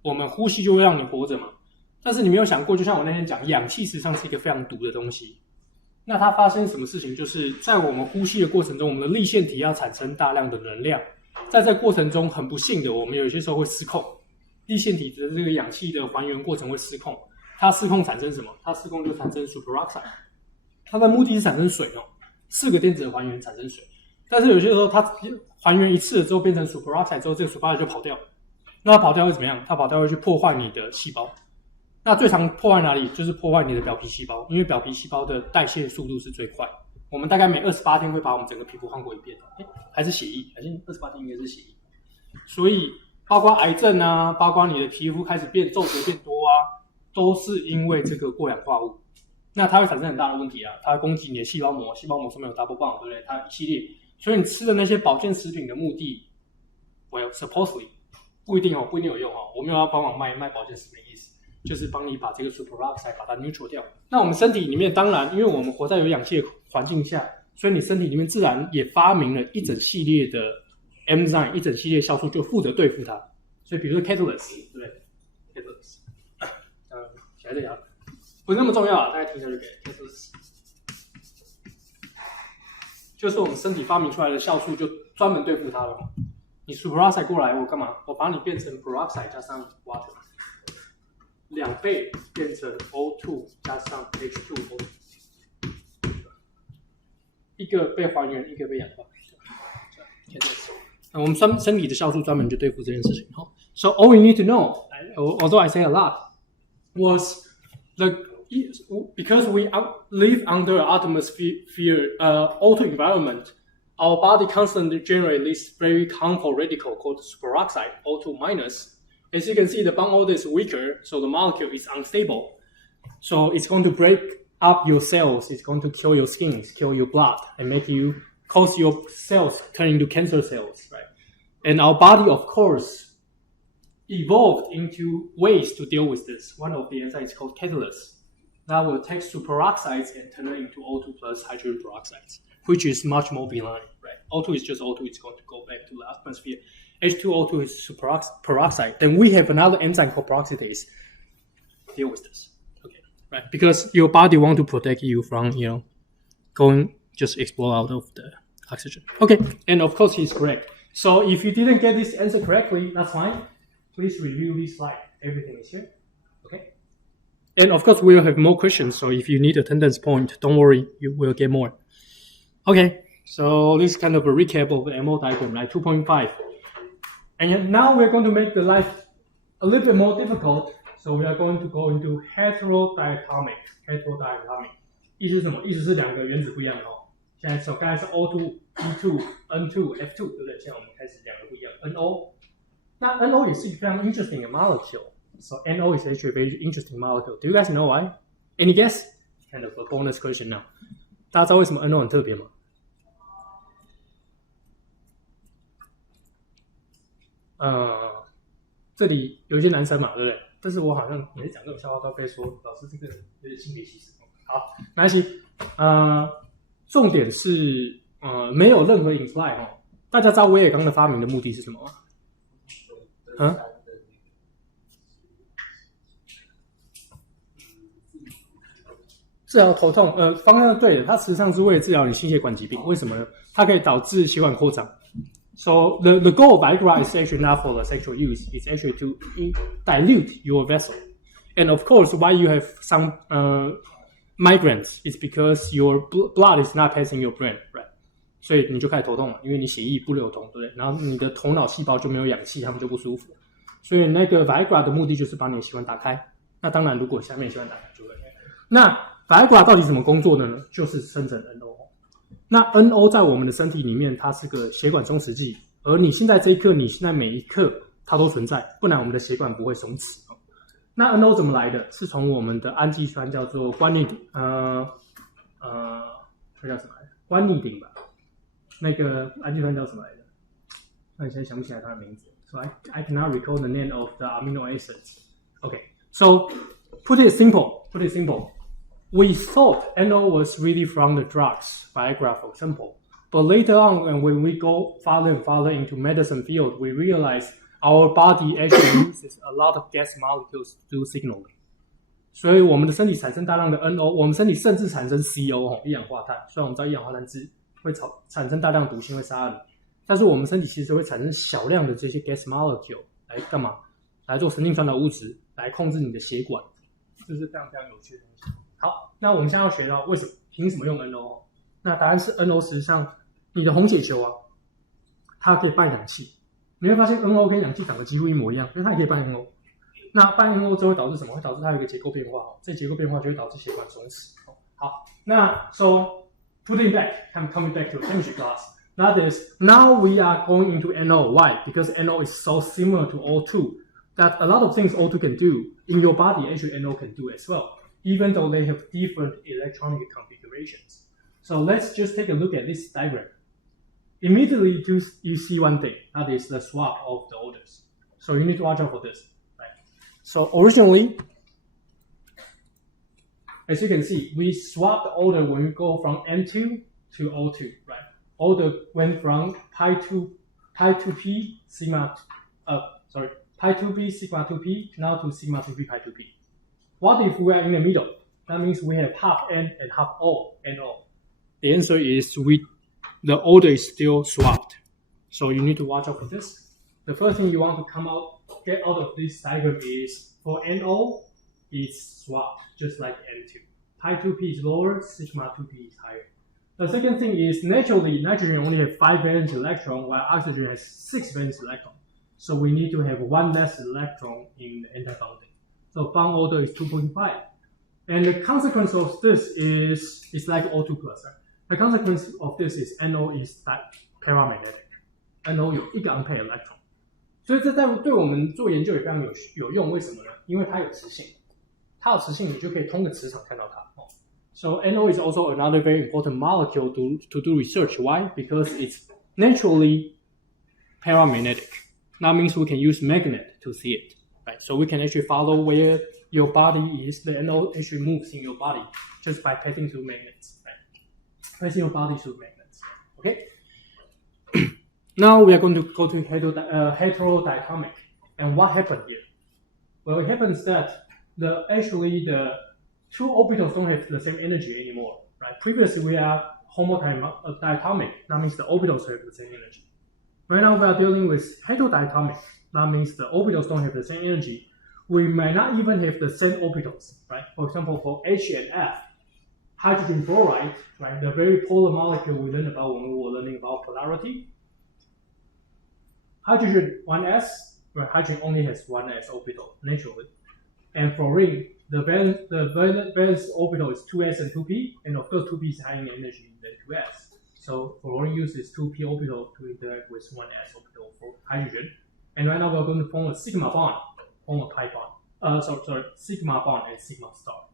我们呼吸就会让你活着嘛。但是你没有想过，就像我那天讲，氧气实际上是一个非常毒的东西。那它发生什么事情？就是在我们呼吸的过程中，我们的粒线体要产生大量的能量，在这个过程中，很不幸的，我们有些时候会失控，粒线体的这个氧气的还原过程会失控。它失控产生什么？它失控就产生 superoxide。它的目的是产生水哦，4个电子的还原产生水。但是有些时候它还原一次了之后变成 superoxide 之后，这个 superoxide 就跑掉。那它跑掉会怎么样？它跑掉会去破坏你的细胞。那最常破坏哪里？就是破坏你的表皮细胞，因为表皮细胞的代谢速度是最快。我们大概每28天会把我们整个皮肤换过一遍，还是血液？还是28天应该是血液。所以包括癌症啊，包括你的皮肤开始变皱褶变多啊，都是因为这个过氧化物。那它会产生很大的问题啊，它会攻击你的细胞膜，细胞膜上面有 double bond， 对不对？它一系列。所以你吃的那些保健食品的目的 ，well supposedly 不一定有用哦。我没有要帮忙卖保健食品的意思，就是帮你把这个 superoxide 把它 neutral 掉。那我们身体里面当然，因为我们活在有氧气的环境下，所以你身体里面自然也发明了一整系列的 enzyme， 一整系列酵素就负责对付它。所以比如说 catalyst， 对不对 ？catalyst， 写在这里啊，不是那么重要啊，大家听一下就可以。catalyst 就是我们身体发明出来的酵素，就专门对付它了。你 superoxide 过来，我干嘛？我把你变成 peroxide 加上 water，2倍变成 O2 加上 H2O， 一个被还原，一个被氧化。我们身体的酵素专门就对付这件事情。So all we need to know, although I say a lot, was because we live under an atmosphere O2 environment, our body constantly generates this very harmful radical called superoxide, O2 minus. As you can see, the bond order is weaker, so the molecule is unstable. So it's going to break up your cells, it's going to kill your skin, kill your blood, and cause your cells turn into cancer cells, right? And our body, of course, evolved into ways to deal with this. One of the enzymes is called catalyst. That will take superoxides and turn it into O2 plus hydrogen peroxides, which is much more benign, right? O2 is just O2, it's going to go back to the atmosphere. H2O2 is peroxide. Then we have another enzyme called peroxidase to deal with this. Okay, right? Because your body want to protect you from, just explode out of the oxygen. Okay, and of course he's correct. So if you didn't get this answer correctly, that's fine. Please review this slide. Everything is here. Okay. And of course, we'll have more questions. So if you need attendance point, don't worry, you will get more. Okay, so this is kind of a recap of the MO diagram, right? 2.5. And now we're going to make the life a little bit more difficult. So we are going to go into heterodiatomic. 意思是什么？意思是两个原子不一样的哦。现在刚才是 O2, E2, N2, F2， 对不对？现在我们开始两个不一样 ，NO。那 NO 也是一个非常 interesting 的 molecule。So NO is actually a very interesting molecule. Do you guys know why? Any guess? Kind of a bonus question now. 大家知道为什么 NO 很特别吗？这里有一些男生嘛，对不对？但是我好像每次讲这种笑话都被说老师这个有点性别歧视。好，没关系。重点是没有任何 imply 哦。大家知道威尔刚的发明的目的是什么吗？治疗头痛，方向对的，它实际上是为了治疗你心血管疾病。为什么呢？它可以导致血管扩张。So the goal of Viagra is actually not for the sexual use. It's actually to dilute your vessel. And of course, why you have some migraines is because your blood is not passing your brain, right? 所以你就开始头痛了，因为你血液不流通，对不对？然后你的头脑细胞就没有氧气，它们就不舒服。所以那个 Viagra 的目的就是把你的血管打开。那当然，如果下面血管打开就会。那 Viagra 到底怎么工作的呢？就是生成 NO。那 NO 在我们的身体里面，它是个血管松弛剂，而你现在这一刻，你现在每一刻它都存在，不然我们的血管不会松弛。那 NO 怎么来的？是从我们的氨基酸叫做关尼丁，那叫什么来着？关尼丁吧。那个氨基酸叫什么来着？那你现在想不起来它的名字。So I cannot recall the name of the amino acids. Okay, so put it simple. We thought NO was really from the drugs, Viagra for example. But later on, when we go farther and farther into medicine field, we realize our body actually uses a lot of gas molecules to do signaling. 所以我们的身体产生大量的 NO， 我们身体甚至产生 CO 一氧化碳。虽然我们知道一氧化碳会产生大量毒性会杀你，但是我们身体其实会产生小量的这些 gas molecule 来干嘛？来做神经传导物质，来控制你的血管，这是非常非常有趣的东西。好，那我们现在要学到为什么凭什么用 NO？ 那答案是 NO 实际上你的红血球啊，它可以伴氧气。你会发现 NO 跟氧气长得几乎一模一样，因为它也可以伴 NO。那伴 NO 之后会导致什么？会导致它有一个结构变化，这结构变化就会导致血管松弛。好，那 so putting back, coming back to chemistry class, that is now we are going into NO. Why? Because NO is so similar to O2 that a lot of things O2 can do in your body, actually NO can do as well, even though they have different electronic configurations. So let's just take a look at this diagram. Immediately you see one thing, that is the swap of the orders. So you need to watch out for this. Right? So originally, as you can see, we swap the order when we go from N2 to O2, right? Order went from pi 2p sigma, pi 2p sigma 2p now to sigma 2p pi 2p. What if we are in the middle? That means we have half N and half O, NO. The answer is the order is still swapped. So you need to watch out for this. The first thing you want to get out of this diagram is for NO, it's swapped, just like N2. Pi 2p is lower, sigma 2p is higher. The second thing is naturally, nitrogen only has 5 valence electrons, while oxygen has 6 valence electrons. So we need to have 1 less electron in the anti-bonding. So bond order is 2.5. And the consequence of this is it's like O2 plus. Right? The consequence of this is NO is paramagnetic. NO 有1个 ampere electron. 所以这对我们做研究也非常有用。为什么呢？因为它有磁性，它有磁性，你就可以通过磁场看到它。So NO is also another very important molecule to do research. Why? Because it's naturally paramagnetic. That means we can use magnet to see it. Right? So we can actually follow where your body is. The NO actually moves in your body just by passing through magnets. Right? Passing your body through magnets. Okay. Now we are going to go to heterodiatomic. And what happened here? Well, it happens that the two orbitals don't have the same energy anymore. Right? Previously, we are homodiatomic. That means the orbitals have the same energy. Right now, we are dealing with heterodiatomic. That means the orbitals don't have the same energy. We might not even have the same orbitals. Right? For example, for H and F, hydrogen fluoride, right? The very polar molecule we learned about when we were learning about polarity. Hydrogen 1s, right? Hydrogen only has 1s orbital naturally. And fluorine, the valence orbital is 2s and 2p, and of course 2p is higher in energy than 2s. So fluorine uses 2p orbital to interact with 1s orbital for hydrogen. And right now we're going to form a sigma bond, form a pi bond. Sigma bond and sigma star.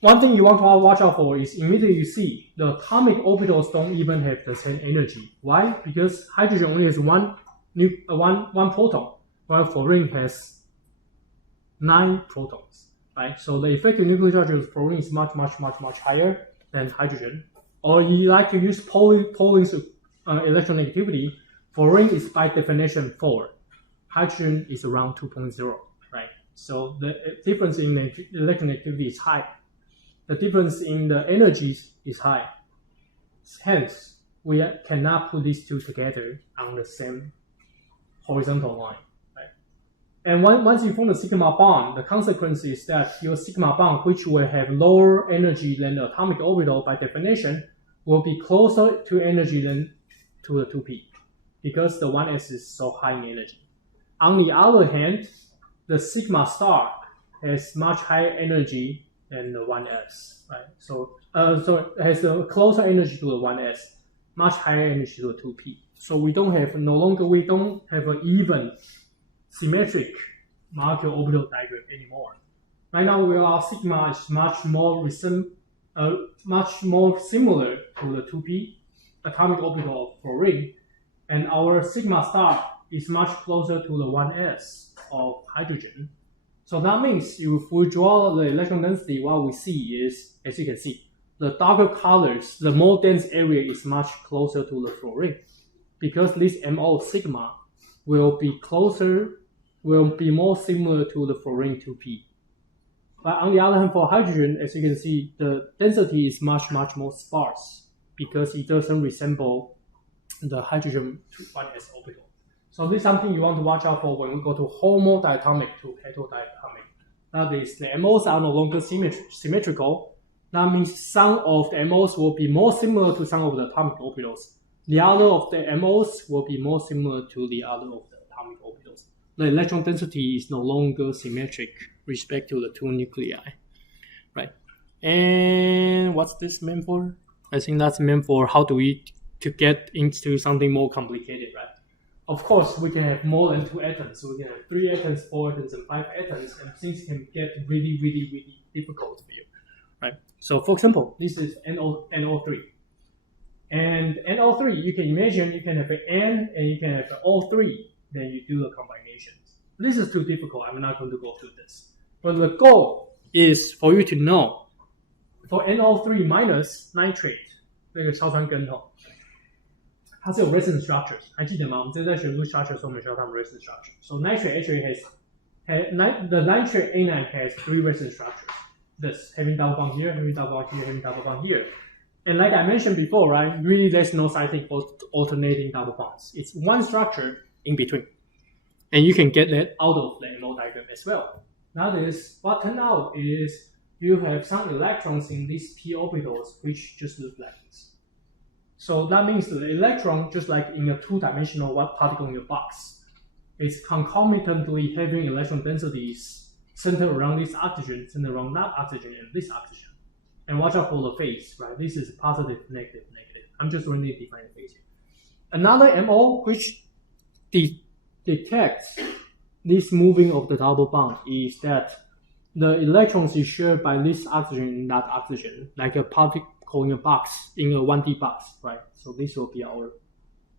One thing you want to watch out for is immediately you see the atomic orbitals don't even have the same energy. Why? Because hydrogen only has one proton, while fluorine has 9 protons. Right? So the effective nuclear charge of fluorine is much higher than hydrogen. Or you like to use Pauling's electronegativity, fluorine is by definition 4. Hydrogen is around 2.0, right? So the difference in the electronegativity is high. The difference in the energies is high. Hence, we cannot put these two together on the same horizontal line. And once you form the sigma bond, the consequence is that your sigma bond, which will have lower energy than the atomic orbital by definition, will be closer to energy than to the 2p, because the 1s is so high in energy. On the other hand, the sigma star has much higher energy than the 1s, right? So it has a closer energy to the 1s, much higher energy to the 2p. So we don't have an even symmetric molecule orbital diagram anymore. Right now, our sigma is much more similar to the 2p atomic orbital of fluorine, and our sigma star is much closer to the 1s of hydrogen. So that means if we draw the electron density, what we see is, as you can see, the darker colors, the more dense area is much closer to the fluorine, because this MO sigma will be more similar to the fluorine 2p. But on the other hand, for hydrogen, as you can see, the density is much more sparse because it doesn't resemble the hydrogen 1s orbital. So this is something you want to watch out for when we go to homodiatomic to heterodiatomic. That is, the MOs are no longer symmetrical. That means some of the MOs will be more similar to some of the atomic orbitals. The other of the MOs will be more similar to the other of the atomic orbitals. The electron density is no longer symmetric respect to the two nuclei, right? And what's this meant for? I think that's meant for how do we to get into something more complicated, right? Of course, we can have more than 2 atoms. So we can have 3 atoms, 4 atoms, and 5 atoms, and things can get really difficult for you, right? So for example, this is NO3. And NO3, you can imagine you can have an N and you can have an O3, then you do the combinations. This is too difficult. I'm not going to go through this. But the goal is for you to know for NO3 minus nitrate 那个硝酸根它是有 resonance structures， 还记得吗？我们之前在学 root structure 的时候，我们学到它们 resonance structure. So nitrate actually the nitrate anion has 3 resonance structures. This having double bond here, having double bond here, having double bond here. And like I mentioned before, right? Really, there's no such thing for alternating double bonds. It's one structure in between, and you can get that out of the MO diagram as well. Now, what turned out is you have some electrons in these p orbitals which just look like this. So that means the electron, just like in a 2-dimensional particle in your box, is concomitantly having electron densities centered around this oxygen, centered around that oxygen, and this oxygen. And watch out for the phase, right? This is positive, negative, negative. I'm just going to define the phase here. Another MO which detects this moving of the double bond is that the electrons is shared by this oxygen and that oxygen, like a particle in a box, in a 1D box, right? So this will be our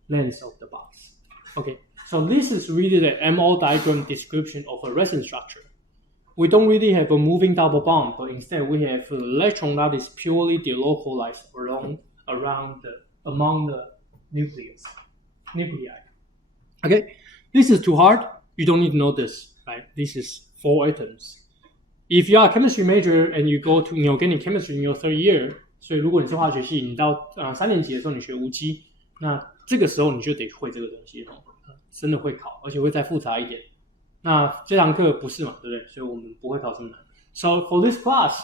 length of the box. Okay, so this is really the MO diagram description of a resonance structure. We don't really have a moving double bond, but instead we have an electron that is purely delocalized among the nuclei. Okay, this is too hard. You don't need to know this, right? This is 4 atoms. If you are a chemistry major and you go to inorganic chemistry in your 3rd year, 所以如果你是化学系，你到3年级的时候你学无机，那这个时候你就得会这个东西真的会考，而且会再复杂一点。那这堂课不是嘛，对不对？所以我们不会考这么难。So for this class,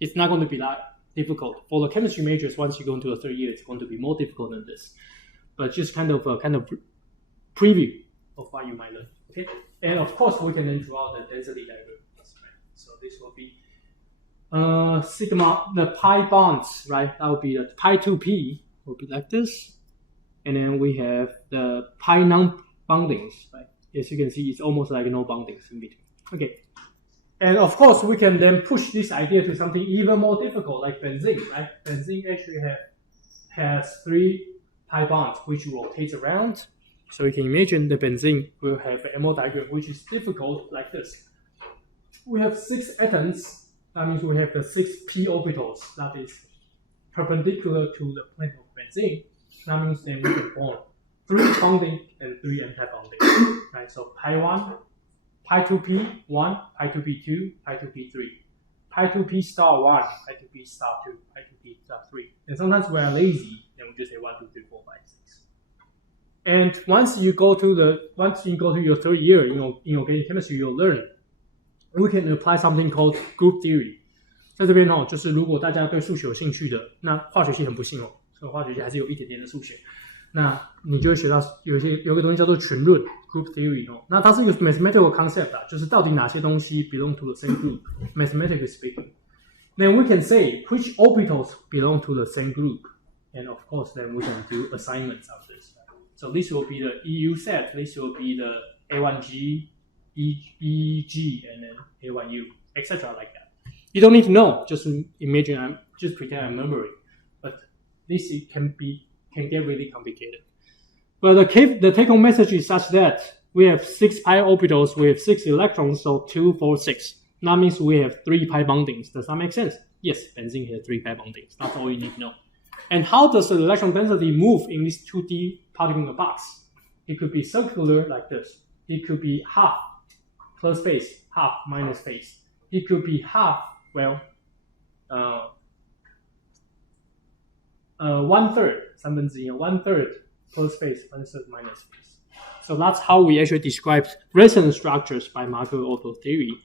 it's not going to be that difficult. For the chemistry majors, once you go into the 3rd year, it's going to be more difficult than this. But just kind of preview of what you might learn. Okay, and of course we can then draw the density diagram. So this will be sigma, the pi bonds, right? That would be the pi 2p will be like this, and then we have the pi non-bondings, right? As you can see, it's almost like no bondings in between. Okay, and of course we can then push this idea to something even more difficult, like benzene, right? Benzene actually has 3 pi bonds which rotate around. So you can imagine the benzene will have an MO diagram which is difficult like this. We have 6 atoms. That means we have the 6 p orbitals that is perpendicular to the plane of benzene. That means then we can form 3 bonding and 3 anti-bonding. Right? So pi 1, pi 2p 1, pi 2p 2, pi 2p 3, pi 2p star 1, pi 2p star 2, pi 2p star 3. And sometimes we are lazy and we just say 1, 2, 3, 4, 5, 6. And once you go to your 3rd year, in organic chemistry, you'll learn we can apply something called group theory. 在这边就是如果大家对数学有兴趣的，那化学系很不幸所以化学系还是有一点点的数学。那你就会学到有个东西叫做群论 group theory 那它是一个 mathematical concept 就是到底哪些东西 belong to the same group, mathematically speaking. Then we can say which orbitals belong to the same group, and of course then we can do assignments of this. So this will be the EU set, this will be the A1G, EG, and then A1U, etc. like that. You don't need to know, just imagine, just pretend I'm remembering. But this can get really complicated. But the take-home message is such that we have 6 pi orbitals, we have 6 electrons, so 2, 4, 6. That means we have 3 pi bondings. Does that make sense? Yes, benzene has 3 pi bondings. That's all you need to know. And how does the electron density move in this 2D particle in the box? It could be circular like this. It could be half plus phase, half minus phase. It could be half, 1/3, 1/3 plus phase, 1/3 minus phase. So that's how we actually describe resonance structures by Markov-Otto theory.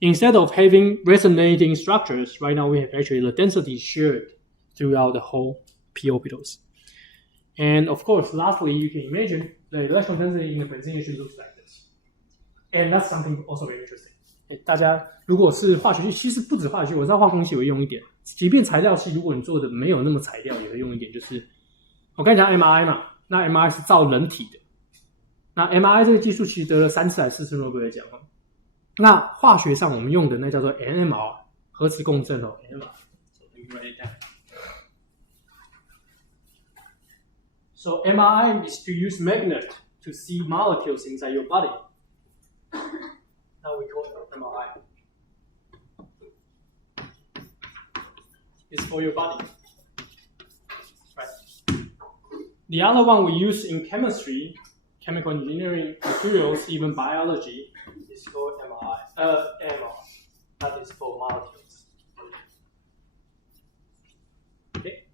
Instead of having resonating structures, right now we have actually the density shared throughout the whole p orbitals. And of course, lastly, you can imagine the electron density in the benzene actually looks like this. And that's something also very interesting. 大家如果是化学系，其实不止化学系，我知道化工系也会用一点。即便材料系，如果你做的没有那么材料，也会用一点。就是我刚才讲 MRI 嘛，那 MRI 是造人体的。那 MRI 这个技术其实得了3次还是4次诺贝尔奖。那化学上我们用的那叫做 NMR 核磁共振NMR。So you write it down. So MRI is to use magnet to see molecules inside your body. Now we call it MRI. is for your body. Right. The other one we use in chemistry, chemical engineering, materials, even biology, is called NMR. That is for molecules. Okay.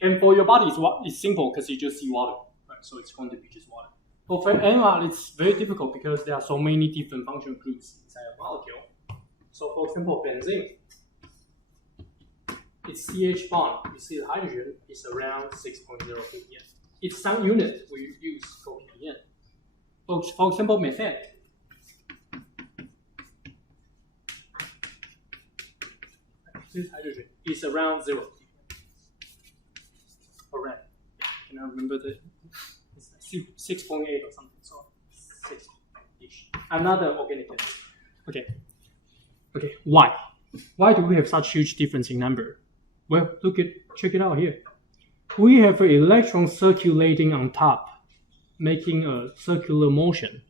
And for your body, it's simple because you just see water, right? So it's going to be just water. But for NMR, it's very difficult because there are so many different functional groups inside a molecule. So for example, benzene, its CH bond, you see the hydrogen is around 6.0 ppm. It's some unit we use for ppm. For example, methane. This hydrogen is around 0 ppm. Correct. Can I remember the 6.8 or something? So 6-ish. Another organic chemist. Okay. Why? Why do we have such huge difference in number? Well, check it out here. We have an electron circulating on top, making a circular motion.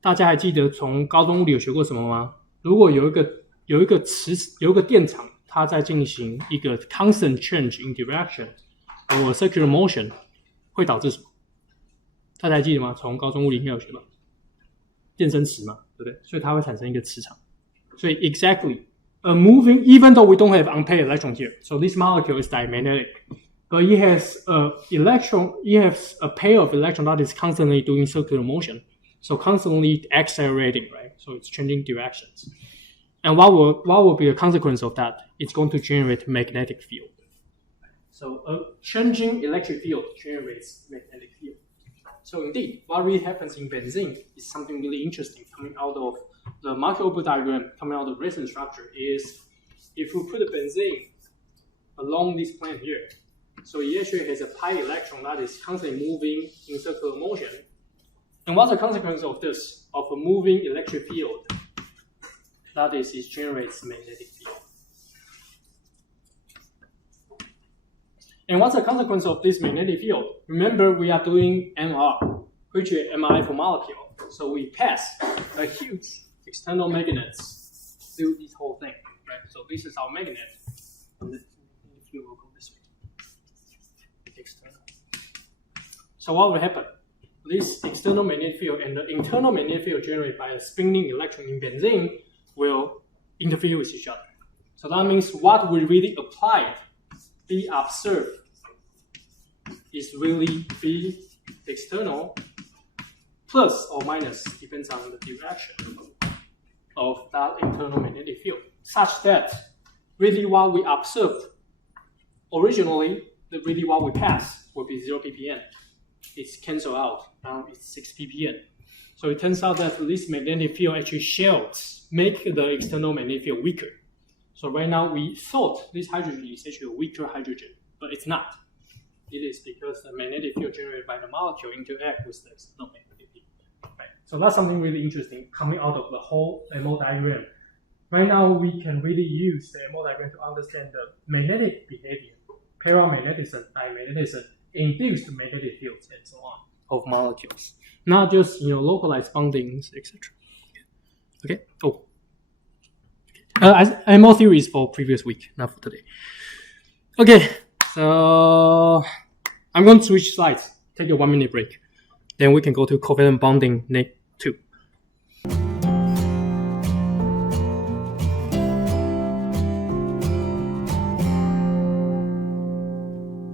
大家还记得从高中物理有学过什么吗？如果有一个电场，它在进行一个 constant change in direction or circular motion， 会导致什么？大家还记得吗？从高中物理应该有学吧？电生磁嘛，对不对？所以它会产生一个磁场。所以 exactly, moving, even though we don't have unpaired electron here, so this molecule is diamagnetic, but it has a pair of electrons that is constantly doing circular motion, so constantly accelerating, right? So it's changing directions. And what will be the consequence of that? It's going to generate magnetic field. So a changing electric field generates magnetic field. So indeed, what really happens in benzene is something really interesting coming out of the molecular diagram, coming out of the resonance structure is if we put the benzene along this plane here, so it actually has a pi electron that is constantly moving in circular motion. And what's the consequence of this? Of a moving electric field? That is, it generates magnetic field. And what's the consequence of this magnetic field? Remember, we are doing MR, which is MRI for molecule. So we pass a huge external magnets through this whole thing, right? So this is our magnet, and the field will go this way. External. So what will happen? This external magnetic field and the internal magnetic field generated by a spinning electron in benzene will interfere with each other. So that means what we really applied, be observed, is really be external plus or minus, depends on the direction of that internal magnetic field, such that really what we observed originally, really what we pass will be 0 ppm. It's cancelled out, now it's 6 ppm. So it turns out that this magnetic field actually shields, make the external magnetic field weaker. So right now we thought this hydrogen is actually a weaker hydrogen, but it's not. It is because the magnetic field generated by the molecule interact with the external magnetic field. Right. So that's something really interesting coming out of the whole MO diagram. Right now we can really use the MO diagram to understand the magnetic behavior, paramagnetism, diamagnetism, induced magnetic fields, and so on of molecules. Not just localized bondings, etc. Okay. Oh. MO theory is for previous week, not for today. Okay, so I'm going to switch slides. Take a 1-minute break. Then we can go to covalent bonding